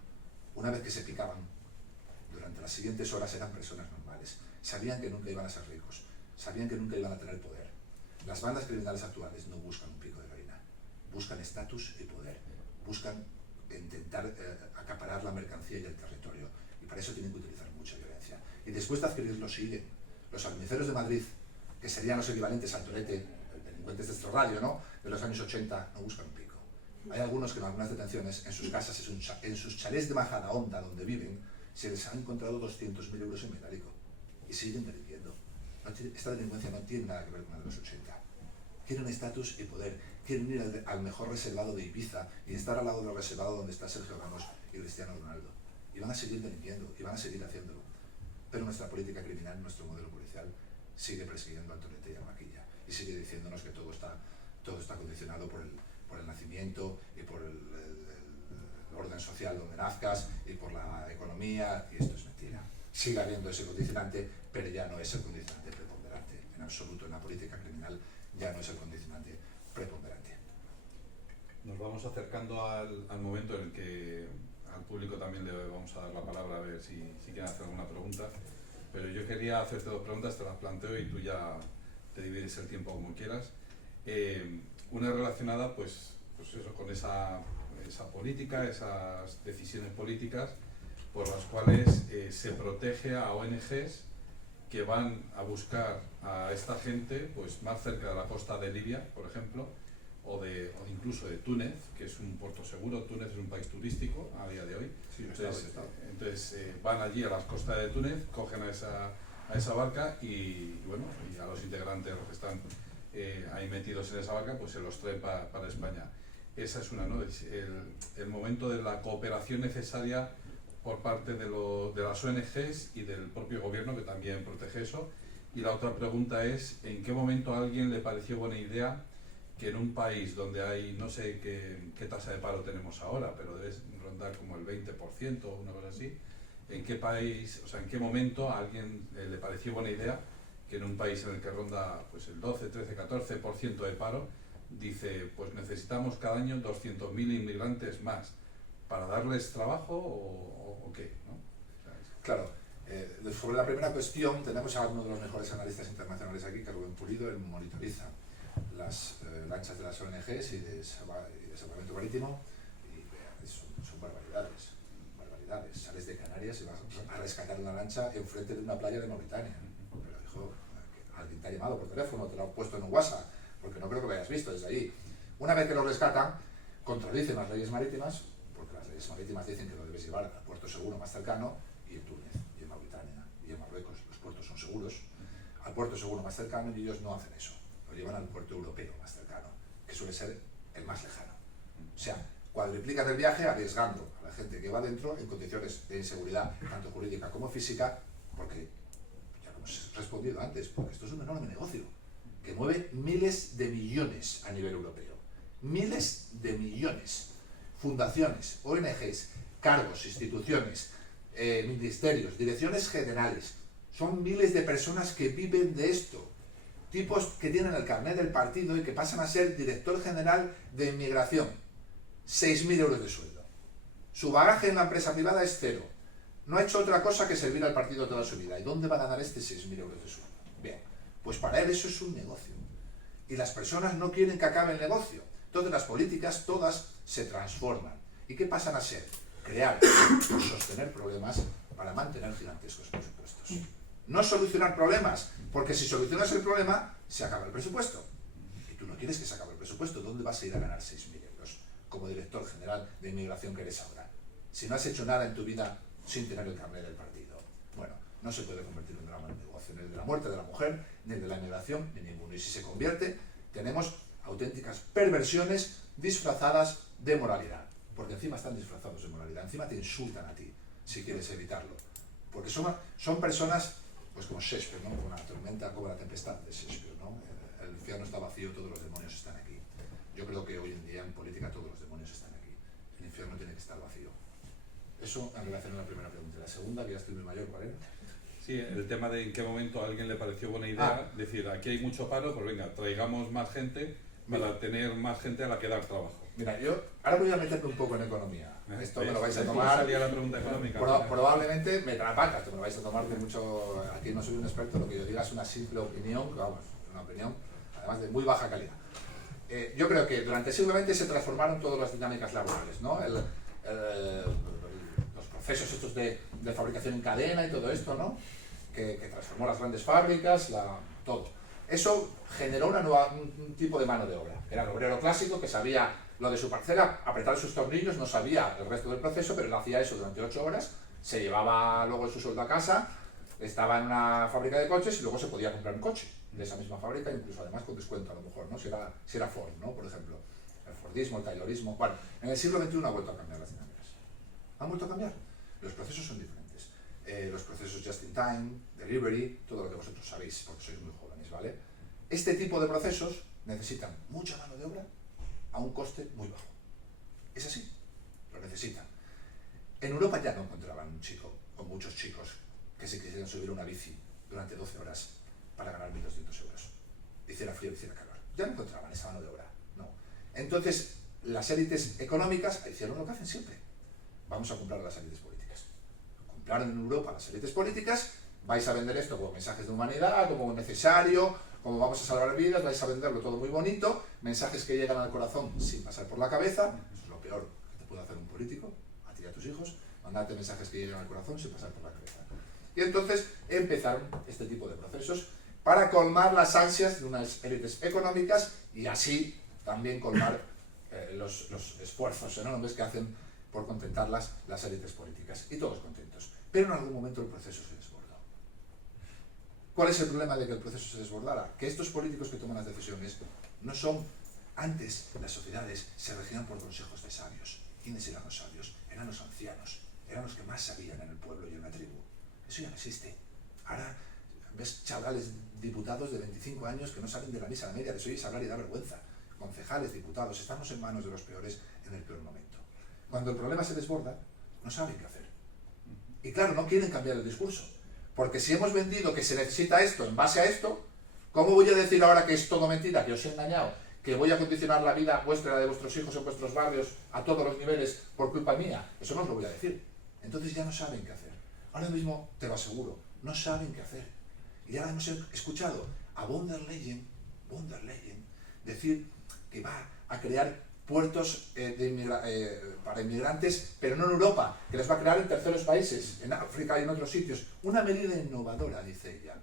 Una vez que se picaban, durante las siguientes horas eran personas normales. Sabían que nunca iban a ser ricos, sabían que nunca iban a tener poder. Las bandas criminales actuales no buscan un pico de heroína, buscan estatus y poder, buscan intentar acaparar la mercancía y el territorio. Y para eso tienen que utilizar mucha violencia. Y después de adquirirlo siguen. Los almiceros de Madrid, que serían los equivalentes al Torete, delincuentes de este radio, ¿no?, de los años 80, no buscan un pico. Hay algunos que en algunas detenciones, en sus casas, en sus chalés de Majadahonda, donde viven, se les han encontrado 200.000 euros en metálico. Y siguen delinquiendo. Esta delincuencia no tiene nada que ver con la de los 80. Quieren estatus y poder. Quieren ir al mejor reservado de Ibiza y estar al lado del reservado donde está Sergio Ramos y Cristiano Ronaldo. Y van a seguir delinquiendo y van a seguir haciéndolo. Pero nuestra política criminal, nuestro modelo policial, sigue persiguiendo al Torete y al Vaquilla. Y sigue diciéndonos que todo está condicionado por el nacimiento y por el orden social donde nazcas y por la economía, y esto es mentira. Sigue habiendo ese condicionante, pero ya no es el condicionante preponderante. En absoluto, en la política criminal ya no es el condicionante preponderante. Nos vamos acercando al momento en el que al público también le vamos a dar la palabra a ver si quieren hacer alguna pregunta. Pero yo quería hacerte 2 preguntas, te las planteo y tú ya te divides el tiempo como quieras. Una relacionada pues eso, con esa política, esas decisiones políticas por las cuales se protege a ONGs que van a buscar a esta gente pues más cerca de la costa de Libia, por ejemplo, o incluso de Túnez, que es un puerto seguro. Túnez es un país turístico a día de hoy. Sí, entonces van allí a las costas de Túnez, cogen a esa barca y a los integrantes, los que están ahí metidos en esa barca, pues se los traen para España. Esa es una, ¿no? Es el momento de la cooperación necesaria por parte de las ONGs y del propio gobierno, que también protege eso. Y la otra pregunta es, ¿en qué momento a alguien le pareció buena idea que en un país donde hay, no sé qué tasa de paro tenemos ahora, pero debe rondar como el 20% o una cosa así, en qué país, o sea, en qué momento a alguien le pareció buena idea que en un país en el que ronda pues el 12, 13, 14% de paro, dice, pues necesitamos cada año 200.000 inmigrantes más para darles trabajo o qué, ¿no? O sea, Claro, sobre la primera cuestión tenemos a uno de los mejores analistas internacionales aquí, que es Rubén Pulido. Él monitoriza las lanchas de las ONGs y de salvamento marítimo, y son barbaridades, barbaridades. Sales de Canarias y vas a rescatar una lancha enfrente de una playa de Mauritania. Pero hijo, alguien te ha llamado por teléfono, te lo ha puesto en un WhatsApp, porque no creo que lo hayas visto desde allí. Una vez que lo rescatan, contradicen las leyes marítimas, porque las leyes marítimas dicen que lo debes llevar al puerto seguro más cercano, y en Túnez, y en Mauritania, y en Marruecos los puertos son seguros, al puerto seguro más cercano, y ellos no hacen eso, lo llevan al puerto europeo más cercano, que suele ser el más lejano. O sea, cuadriplican el viaje arriesgando a la gente que va dentro en condiciones de inseguridad, tanto jurídica como física, porque, ya como hemos respondido antes, porque esto es un enorme negocio, que mueve miles de millones a nivel europeo. Miles de millones. Fundaciones, ONGs, cargos, instituciones, ministerios, direcciones generales. Son miles de personas que viven de esto. Tipos que tienen el carnet del partido y que pasan a ser director general de inmigración. 6.000 euros de sueldo. Su bagaje en la empresa privada es cero. No ha hecho otra cosa que servir al partido toda su vida. ¿Y dónde van a dar este 6.000 euros de sueldo? Bien, pues para él eso es un negocio. Y las personas no quieren que acabe el negocio. Entonces las políticas todas se transforman. ¿Y qué pasan a ser? Crear o sostener problemas para mantener gigantescos presupuestos. No solucionar problemas, porque si solucionas el problema, se acaba el presupuesto. Y tú no quieres que se acabe el presupuesto. ¿Dónde vas a ir a ganar 6.000 euros como director general de inmigración que eres ahora? Si no has hecho nada en tu vida sin tener el carnet del partido. Bueno, no se puede convertir en un drama de negocio, ni el de la muerte de la mujer, ni el de la inmigración, ni ninguno. Y si se convierte, tenemos auténticas perversiones disfrazadas de moralidad. Porque encima están disfrazados de moralidad, encima te insultan a ti, si quieres evitarlo. Porque son personas, pues como Shakespeare, ¿no? Como una tormenta, como la tempestad de Shakespeare, ¿no? El infierno está vacío, todos los demonios están aquí. Yo creo que hoy en día en política todos los demonios están aquí. El infierno tiene que estar vacío. Eso en relación a la primera pregunta. La segunda, que ya estoy muy mayor, ¿cuál era? sí, el tema de en qué momento a alguien le pareció buena idea decir, aquí hay mucho paro, pues venga, traigamos más gente para tener más gente a la que dar trabajo. Mira, yo ahora voy a meterme un poco en economía. Esto me lo vais a tomar. Salía la pregunta económica. Probablemente me trapaca, esto me lo vais a tomar de mucho. Aquí no soy un experto, lo que yo diga es una simple opinión, vamos, una opinión, además de muy baja calidad. Yo creo que durante el siglo XX se transformaron todas las dinámicas laborales, ¿no? Los procesos estos de fabricación en cadena y todo esto, ¿no? Que transformó las grandes fábricas, todo. Eso generó un tipo de mano de obra. Era el obrero clásico que sabía lo de su parcela, apretar sus tornillos, no sabía el resto del proceso, pero él hacía eso durante 8 horas, se llevaba luego su sueldo a casa, estaba en una fábrica de coches y luego se podía comprar un coche de esa misma fábrica, incluso además con descuento a lo mejor, ¿no? Si era Ford, ¿no? Por ejemplo, el Fordismo, el Taylorismo. Bueno, en el siglo XXI ha vuelto a cambiar las dinámicas. Han vuelto a cambiar. Los procesos son diferentes. Los procesos just in time, delivery, todo lo que vosotros sabéis porque sois muy jóvenes, ¿vale? Este tipo de procesos necesitan mucha mano de obra a un coste muy bajo. Es así, lo necesitan. En Europa ya no encontraban un chico, o muchos chicos, que se quisieran subir una bici durante 12 horas para ganar 1.200 euros. Hiciera frío, hiciera calor. Ya no encontraban esa mano de obra, no. Entonces, las élites económicas hicieron lo que hacen siempre. Vamos a comprar a las élites políticas. Compraron en Europa las élites políticas, vais a vender esto como mensajes de humanidad, como necesario, como vamos a salvar vidas, vais a venderlo todo muy bonito, mensajes que llegan al corazón sin pasar por la cabeza, eso es lo peor que te puede hacer un político, a ti y a tus hijos, mandarte mensajes que llegan al corazón sin pasar por la cabeza. Y entonces empezaron este tipo de procesos para colmar las ansias de unas élites económicas y así también colmar los esfuerzos enormes que hacen por contentarlas las élites políticas. Y todos contentos. Pero en algún momento el proceso se desbordó. ¿Cuál es el problema de que el proceso se desbordara? Que estos políticos que toman las decisiones no son... Antes las sociedades se regían por consejos de sabios. ¿Quiénes eran los sabios? Eran los ancianos. Eran los que más sabían en el pueblo y en la tribu. Eso ya no existe. Ahora ves chavales diputados de 25 años que no salen de la misa de media, les oyes hablar y da vergüenza. Concejales, diputados, estamos en manos de los peores en el peor momento. Cuando el problema se desborda, no saben qué hacer. Y claro, no quieren cambiar el discurso. Porque si hemos vendido que se necesita esto en base a esto, ¿cómo voy a decir ahora que es todo mentira, que os he engañado, que voy a condicionar la vida vuestra, la de vuestros hijos en vuestros barrios a todos los niveles por culpa mía? Eso no os lo voy a decir. Entonces ya no saben qué hacer. Ahora mismo, te lo aseguro, no saben qué hacer. Y ahora hemos escuchado a von der Leyen decir que va a crear puertos para inmigrantes, pero no en Europa, que les va a crear en terceros países, en África y en otros sitios. Una medida innovadora, dice ella.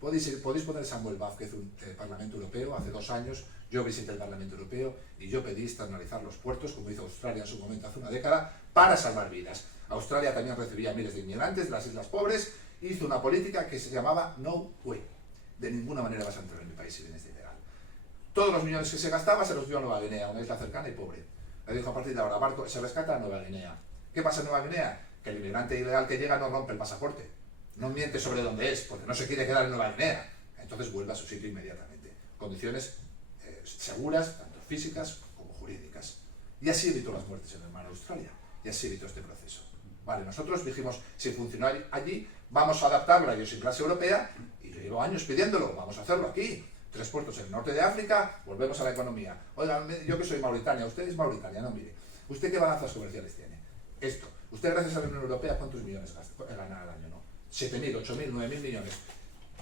Podéis poner Samuel Vázquez, un Parlamento Europeo, hace 2 años, yo visité el Parlamento Europeo y yo pedí externalizar los puertos, como hizo Australia en su momento hace una década, para salvar vidas. Australia también recibía miles de inmigrantes de las islas pobres, hizo una política que se llamaba No Way. De ninguna manera vas a entrar en mi país si vienes de ilegal. Todos los millones que se gastaba se los dio a Nueva Guinea, una isla cercana y pobre. Le dijo a partir de ahora, barco se rescata a Nueva Guinea. ¿Qué pasa en Nueva Guinea? Que el inmigrante ilegal que llega no rompe el pasaporte. No miente sobre dónde es, porque no se quiere quedar en Nueva Guinea. Entonces vuelve a su sitio inmediatamente. Condiciones seguras, tanto físicas como jurídicas. Y así evitó las muertes en el mar Australia. Y así evitó este proceso. Vale, nosotros dijimos, si funcionó allí, vamos a adaptar la idiosincrasia europea, y yo llevo años pidiéndolo, vamos a hacerlo aquí. 3 puertos en el norte de África, volvemos a la economía. Oigan, yo que soy Mauritania, usted es Mauritania, no mire. ¿Usted qué balanzas comerciales tiene? Esto. Usted, gracias a la Unión Europea, ¿cuántos millones gana al año? ¿No? 7.000, 8.000, 9.000 millones.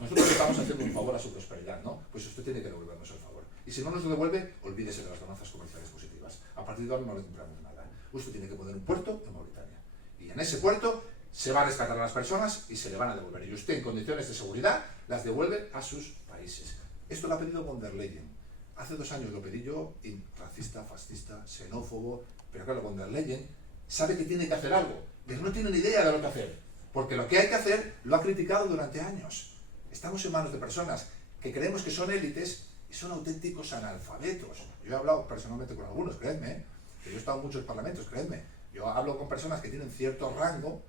Nosotros estamos haciendo un favor a su prosperidad, ¿no? Pues usted tiene que devolvernos el favor. Y si no nos lo devuelve, olvídese de las balanzas comerciales positivas. A partir de ahora no le compramos nada. Usted tiene que poner un puerto en Mauritania. Y en ese puerto se va a rescatar a las personas y se le van a devolver. Y usted, en condiciones de seguridad, las devuelve a sus países. Esto lo ha pedido von der Leyen. Hace 2 años lo pedí yo, y racista, fascista, xenófobo, pero claro, von der Leyen sabe que tiene que hacer algo, pero no tiene ni idea de lo que hacer, porque lo que hay que hacer lo ha criticado durante años. Estamos en manos de personas que creemos que son élites y son auténticos analfabetos. Yo he hablado personalmente con algunos, creedme, que yo he estado en muchos parlamentos, creedme. Yo hablo con personas que tienen cierto rango,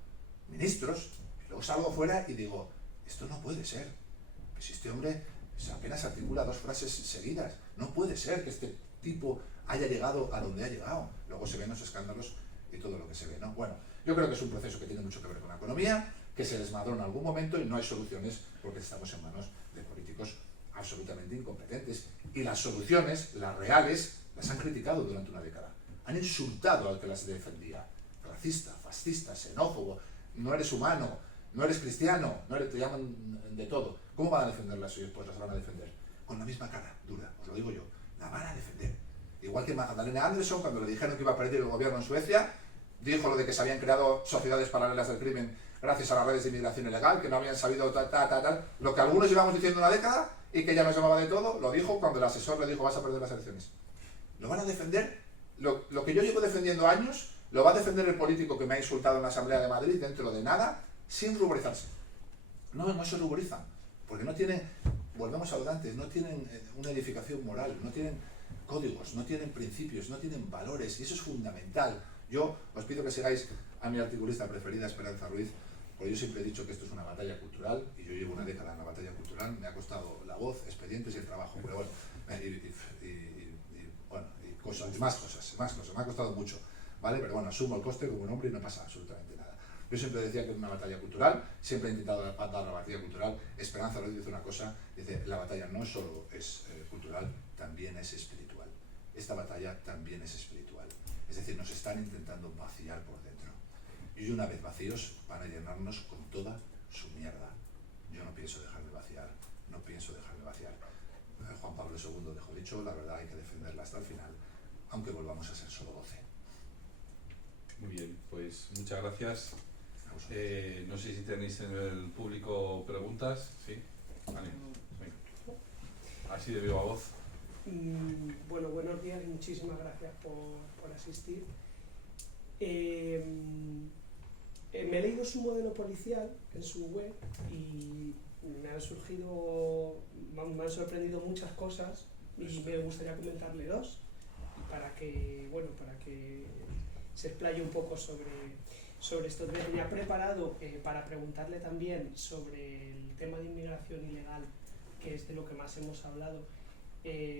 ministros, y luego salgo fuera y digo, esto no puede ser. Pues si este hombre apenas articula 2 frases seguidas, no puede ser que este tipo haya llegado a donde ha llegado. Luego se ven los escándalos y todo lo que se ve, ¿no? Bueno, yo creo que es un proceso que tiene mucho que ver con la economía, que se desmadró en algún momento y no hay soluciones porque estamos en manos de políticos absolutamente incompetentes. Y las soluciones, las reales, las han criticado durante una década. Han insultado al que las defendía. Racista, fascista, xenófobo, no eres humano, no eres cristiano, te llaman de todo. ¿Cómo van a defenderlas ellos? Pues las van a defender con la misma cara, dura, os lo digo yo. La van a defender. Igual que Magdalena Andersson, cuando le dijeron que iba a perder el gobierno en Suecia, dijo lo de que se habían creado sociedades paralelas del crimen gracias a las redes de inmigración ilegal, que no habían sabido tal. Lo que algunos llevamos diciendo una década y que ella nos llamaba de todo, lo dijo cuando el asesor le dijo vas a perder las elecciones. Lo van a defender. Lo que yo llevo defendiendo años, lo va a defender el político que me ha insultado en la Asamblea de Madrid dentro de nada, sin ruborizarse. No se ruborizan, porque no tienen, volvemos a lo de antes, no tienen una edificación moral, no tienen códigos, no tienen principios, no tienen valores, y eso es fundamental. Yo os pido que sigáis a mi articulista preferida, Esperanza Ruiz, porque yo siempre he dicho que esto es una batalla cultural, y yo llevo una década en la batalla cultural, me ha costado la voz, expedientes y el trabajo, pero bueno, más cosas, me ha costado mucho, ¿vale? Pero bueno, asumo el coste como un hombre y no pasa absolutamente nada. Yo siempre decía que es una batalla cultural, siempre he intentado dar la batalla cultural. Esperanza Ruiz dice una cosa, dice, la batalla no solo es cultural, también es espiritual. Esta batalla también es espiritual. Es decir, nos están intentando vaciar por dentro. Y una vez vacíos, van a llenarnos con toda su mierda. Yo no pienso dejarme vaciar, no pienso dejarme vaciar. Juan Pablo II dejó dicho, la verdad hay que defenderla hasta el final, aunque volvamos a ser solo 12. Muy bien, pues muchas gracias. No sé si tenéis en el público preguntas. ¿Sí? Vale. Así de viva voz. Bueno, buenos días y muchísimas gracias por asistir. Me he leído su modelo policial en su web y me han sorprendido muchas cosas y me gustaría comentarle 2 para que se explaye un poco sobre... sobre esto. Me tenía preparado para preguntarle también sobre el tema de inmigración ilegal, que es de lo que más hemos hablado,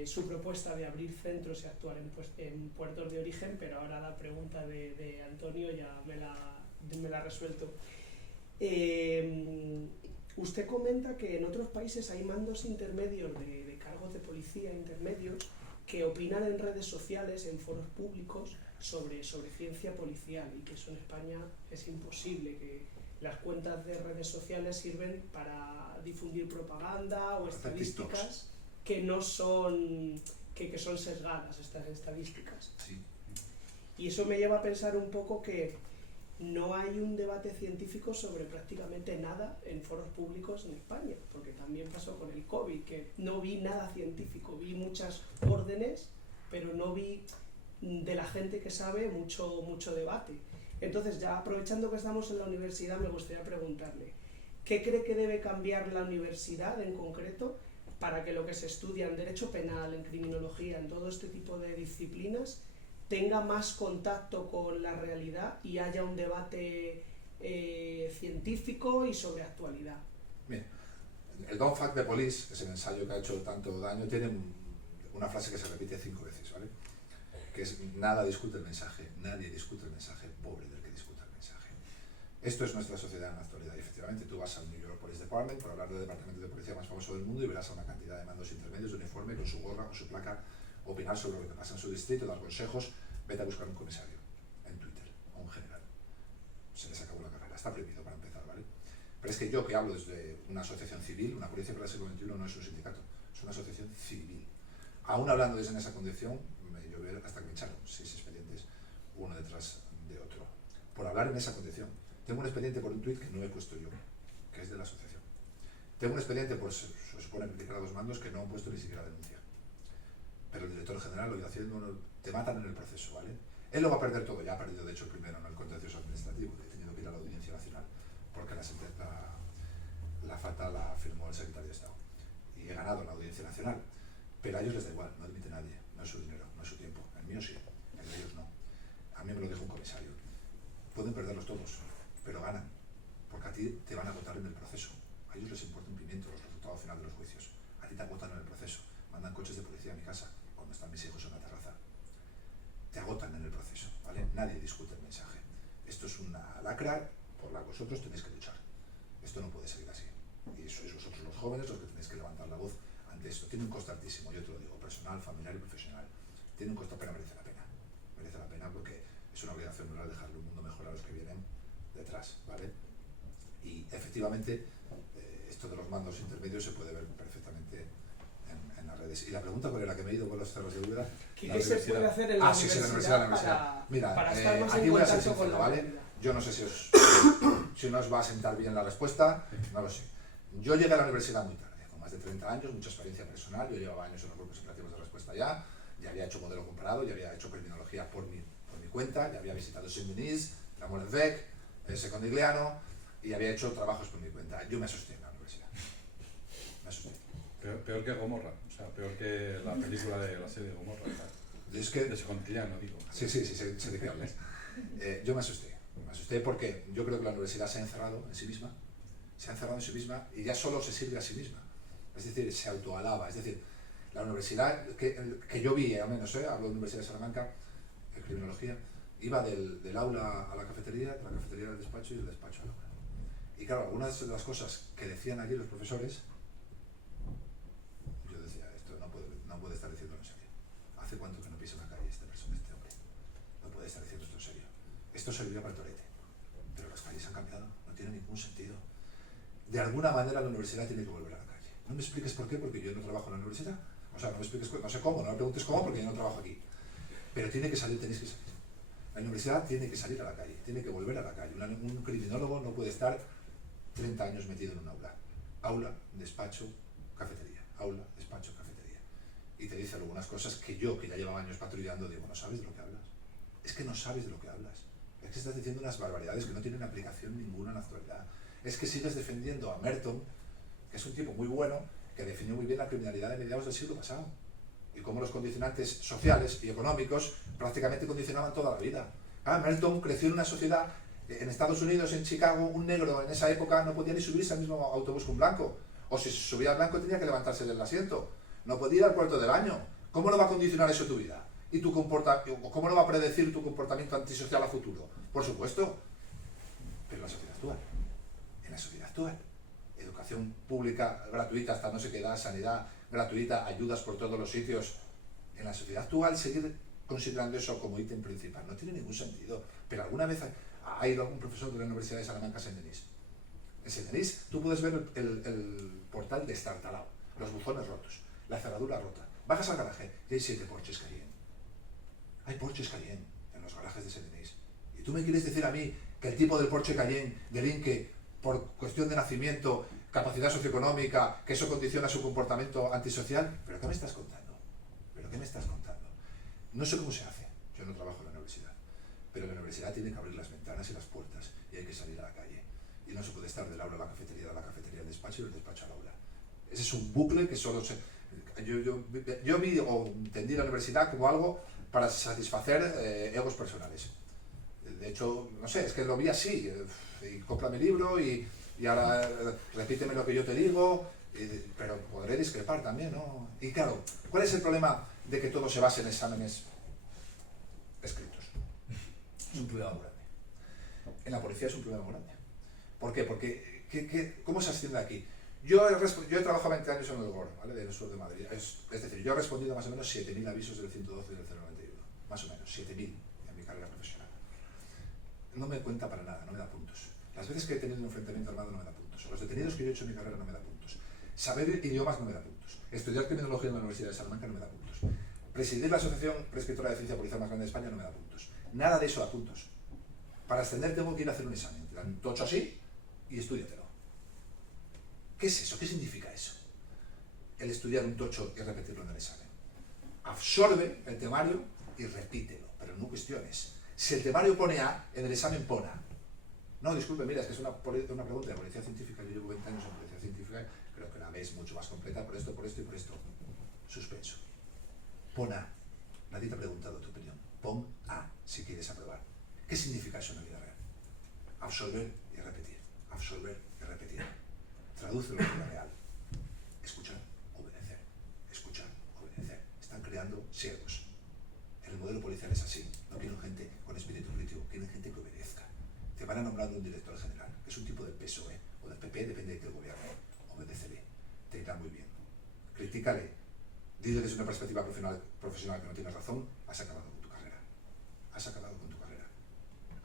su propuesta de abrir centros y actuar en puertos de origen, pero ahora la pregunta de Antonio ya me la ha resuelto. Usted comenta que en otros países hay mandos intermedios de cargos de policía intermedios que opinan en redes sociales, en foros públicos, sobre ciencia policial, y que eso en España es imposible, que las cuentas de redes sociales sirven para difundir propaganda o estadísticas que no son, que son sesgadas, estas estadísticas. Sí. Y eso me lleva a pensar un poco que no hay un debate científico sobre prácticamente nada en foros públicos en España, porque también pasó con el COVID, que no vi nada científico, vi muchas órdenes, pero no vi de la gente que sabe mucho debate. Entonces, ya aprovechando que estamos en la universidad, me gustaría preguntarle, ¿qué cree que debe cambiar la universidad en concreto para que lo que se estudia en derecho penal, en criminología, en todo este tipo de disciplinas, tenga más contacto con la realidad y haya un debate científico y sobre actualidad? Bien, el Don't Fuck the Police, que es el ensayo que ha hecho tanto daño, tiene una frase que se repite 5 veces, ¿vale? Que es: nada discute el mensaje, nadie discute el mensaje, pobre del que discuta el mensaje. Esto es nuestra sociedad en la actualidad, y efectivamente tú vas al New York Police Department, por hablar del departamento de policía más famoso del mundo, y verás a una cantidad de mandos intermedios de uniforme con su gorra, con su placa, opinar sobre lo que pasa en su distrito, dar consejos. Vete a buscar un comisario en Twitter, o un general. Se les acabó la carrera, está prohibido para empezar, ¿vale? Pero es que yo, que hablo desde una asociación civil, una policía para el siglo XXI no es un sindicato, es una asociación civil. Aún hablando desde esa condición, me llovió hasta que me echaron 6 expedientes, uno detrás de otro, por hablar en esa condición. Tengo un expediente por un tuit que no he puesto yo, que es de la asociación. Tengo un expediente por, se supone, criticar a los mandos, que no he puesto ni siquiera denuncia. Pero el director general lo iba haciendo, te matan en el proceso, ¿vale? Él lo va a perder todo, ya ha perdido de hecho el primero en el contencioso administrativo, he tenido que ir a la Audiencia Nacional, porque la falta la firmó el secretario de Estado. Y he ganado en la Audiencia Nacional, pero a ellos les da igual, no admite nadie, no es su dinero, no es su tiempo. El mío sí, el de ellos no. A mí me lo dijo un comisario. Pueden perderlos todos, pero ganan, porque a ti te van a votar en el proceso. A ellos les importa un pimiento los resultados finales de los juicios. A ti te agotan en el proceso. Mandan coches de policía a mi casa cuando están mis hijos en la terraza. Te agotan en el proceso, ¿vale? Nadie discute el mensaje. Esto es una lacra por la que vosotros tenéis que luchar. Esto no puede seguir así. Y sois vosotros los jóvenes los que tenéis que levantar la voz ante esto. Tiene un coste altísimo, yo te lo digo, personal, familiar y profesional. Tiene un coste, pero merece la pena. Merece la pena porque es una obligación moral dejarle un mundo mejor a los que vienen detrás, ¿vale? Y efectivamente, esto de los mandos intermedios se puede ver perfectamente en las redes. Y la pregunta cuál era, que me he ido con los cerros de Úbeda. ¿Qué se puede hacer en la universidad, Mira, para estar más aquí en voy a ser contacto con sincero, la ¿vale? realidad? Yo no sé si no os va a sentar bien la respuesta, no lo sé. Yo llegué a la universidad muy tarde, con más de 30 años, mucha experiencia personal. Yo llevaba años en los grupos operativos de respuesta ya había hecho modelo comparado, ya había hecho criminología por mi cuenta, ya había visitado Saint-Denis, la Molenbeek, el Secondigliano, y había hecho trabajos por mi cuenta. Yo me asusté en la universidad. Me asusté. Peor que Gomorra, o sea, peor que la película de la serie de Gomorra. Es que, de Secondigliano, digo. Sí, sé de qué hablas. Yo me asusté porque yo creo que la universidad se ha encerrado en sí misma, y ya solo se sirve a sí misma. Es decir, se autoalaba. Es decir, la universidad que yo vi, al menos, hablo de la Universidad de Salamanca, en criminología, iba del aula a la cafetería, de la cafetería al despacho y del despacho al aula. Y claro, algunas de las cosas que decían allí los profesores, yo decía, esto no puede estar diciendo en serio. ¿Hace cuánto que no pisa una calle este hombre? No puede estar diciendo esto en serio. Esto servía para el torete, pero las calles han cambiado, no tiene ningún sentido. De alguna manera la universidad tiene que volver a la calle. No me expliques por qué, porque yo no trabajo en la universidad. O sea, no me expliques, no sé cómo, no me preguntes cómo, porque yo no trabajo aquí. Pero tiene que salir, tenéis que salir. La universidad tiene que salir a la calle, tiene que volver a la calle. Un criminólogo no puede estar 30 años metido en un aula. Aula, despacho, cafetería. Aula, despacho, cafetería. Y te dice algunas cosas que yo, que ya llevaba años patrullando, digo, ¿no sabes de lo que hablas? Es que no sabes de lo que hablas. Es que estás diciendo unas barbaridades que no tienen aplicación ninguna en la actualidad. Es que sigues defendiendo a Merton, que es un tipo muy bueno, que definió muy bien la criminalidad de mediados del siglo pasado. Y cómo los condicionantes sociales y económicos prácticamente condicionaban toda la vida. Merton creció en una sociedad En Estados Unidos, en Chicago, un negro en esa época no podía ni subirse al mismo autobús que un blanco. O si se subía al blanco tenía que levantarse del asiento. No podía ir al cuarto de baño. ¿Cómo no va a condicionar eso tu vida? ¿Y tu cómo no va a predecir tu comportamiento antisocial a futuro? Por supuesto. Pero en la sociedad actual. En la sociedad actual. Educación pública gratuita hasta no sé qué edad, sanidad gratuita, ayudas por todos los sitios. En la sociedad actual seguir considerando eso como ítem principal no tiene ningún sentido. Pero alguna vez ha ido algún profesor de la Universidad de Salamanca a Saint-Denis. En Saint-Denis tú puedes ver el portal destartalado, los buzones rotos, la cerradura rota. Bajas al garaje y hay 7 Porsches Cayenne. Hay Porsches Cayenne en los garajes de Saint-Denis. ¿Y tú me quieres decir a mí que el tipo del Porsche Cayenne de Linke, por cuestión de nacimiento, capacidad socioeconómica, que eso condiciona su comportamiento antisocial? ¿Pero qué me estás contando? ¿Pero qué me estás contando? No sé cómo se hace. Yo no trabajo en la universidad. Pero la universidad tiene que abrir las ventanas y las puertas y hay que salir a la calle. Y no se puede estar del aula a la cafetería, de la cafetería al despacho y del despacho al aula. Ese es un bucle que solo se... Yo vi o entendí la universidad como algo para satisfacer egos personales. De hecho, no sé, es que lo vi así. Y compra mi libro y ahora repíteme lo que yo te digo, pero podré discrepar también, ¿no? Y claro, ¿cuál es el problema de que todo se base en exámenes escritos? Es un problema muy grande. En la policía es un problema muy grande. ¿Por qué? Porque, ¿cómo se asciende aquí? Yo he trabajado 20 años en el GOR, ¿vale? Del sur de Madrid. Es decir, yo he respondido más o menos 7.000 avisos del 112 y del 091. Más o menos, 7.000 en mi carrera profesional. No me cuenta para nada, no me da puntos. Las veces que he tenido un enfrentamiento armado no me da puntos. Los detenidos que yo he hecho en mi carrera no me da puntos. Saber idiomas no me da puntos. Estudiar criminología en la Universidad de Salamanca no me da puntos. Presidir la asociación prescriptora de ciencia policial más grande de España no me da puntos. Nada de eso da puntos. Para ascender tengo que ir a hacer un examen. Te dan un tocho así y estúdiatelo. ¿Qué es eso? ¿Qué significa eso? El estudiar un tocho y repetirlo en el examen. Absorbe el temario y repítelo, pero no cuestiones. Si el temario pone A, en el examen pon A. No, disculpe, mira, es que es una pregunta de policía científica. Yo llevo 20 años en policía científica, creo que la B es mucho más completa por esto y por esto. Suspenso. Pon A. Nadie te ha preguntado tu opinión. Pon A si quieres aprobar. ¿Qué significa eso en la vida real? Absorber y repetir. Absorber y repetir. Tradúcelo en la vida real. Escuchar, obedecer. Escuchar, obedecer. Están creando siervos. El modelo policial es así. No quieren gente con espíritu crítico, quieren gente que obedezca. Te van a nombrar un director general, que es un tipo del PSOE o del PP, depende de qué gobierno. Obedécele. Te irá muy bien. Critícale. Dile desde una perspectiva profesional que no tienes razón, has acabado con tu carrera. Has acabado con tu carrera.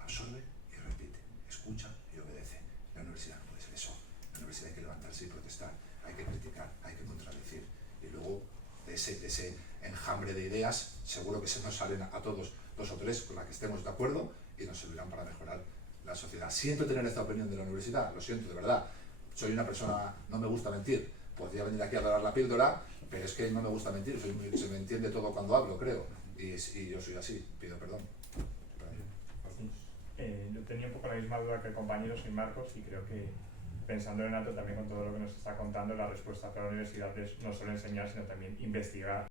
Absorbe y repite. Escucha y obedece. La universidad no puede ser eso. En la universidad hay que levantarse y protestar. Hay que criticar, hay que contradecir. Y luego, de ese enjambre de ideas, seguro que se nos salen a todos 2 o 3 con las que estemos de acuerdo y nos servirán para mejorar la sociedad. Siento tener esta opinión de la universidad, lo siento, de verdad. Soy una persona, no me gusta mentir. Podría venir aquí a dar la píldora, pero es que no me gusta mentir. Se me entiende todo cuando hablo, creo. Y yo soy así, pido perdón. Yo tenía un poco la misma duda que el compañero, soy Marcos, y creo que pensando en Renato también con todo lo que nos está contando, la respuesta para la universidad es no solo enseñar, sino también investigar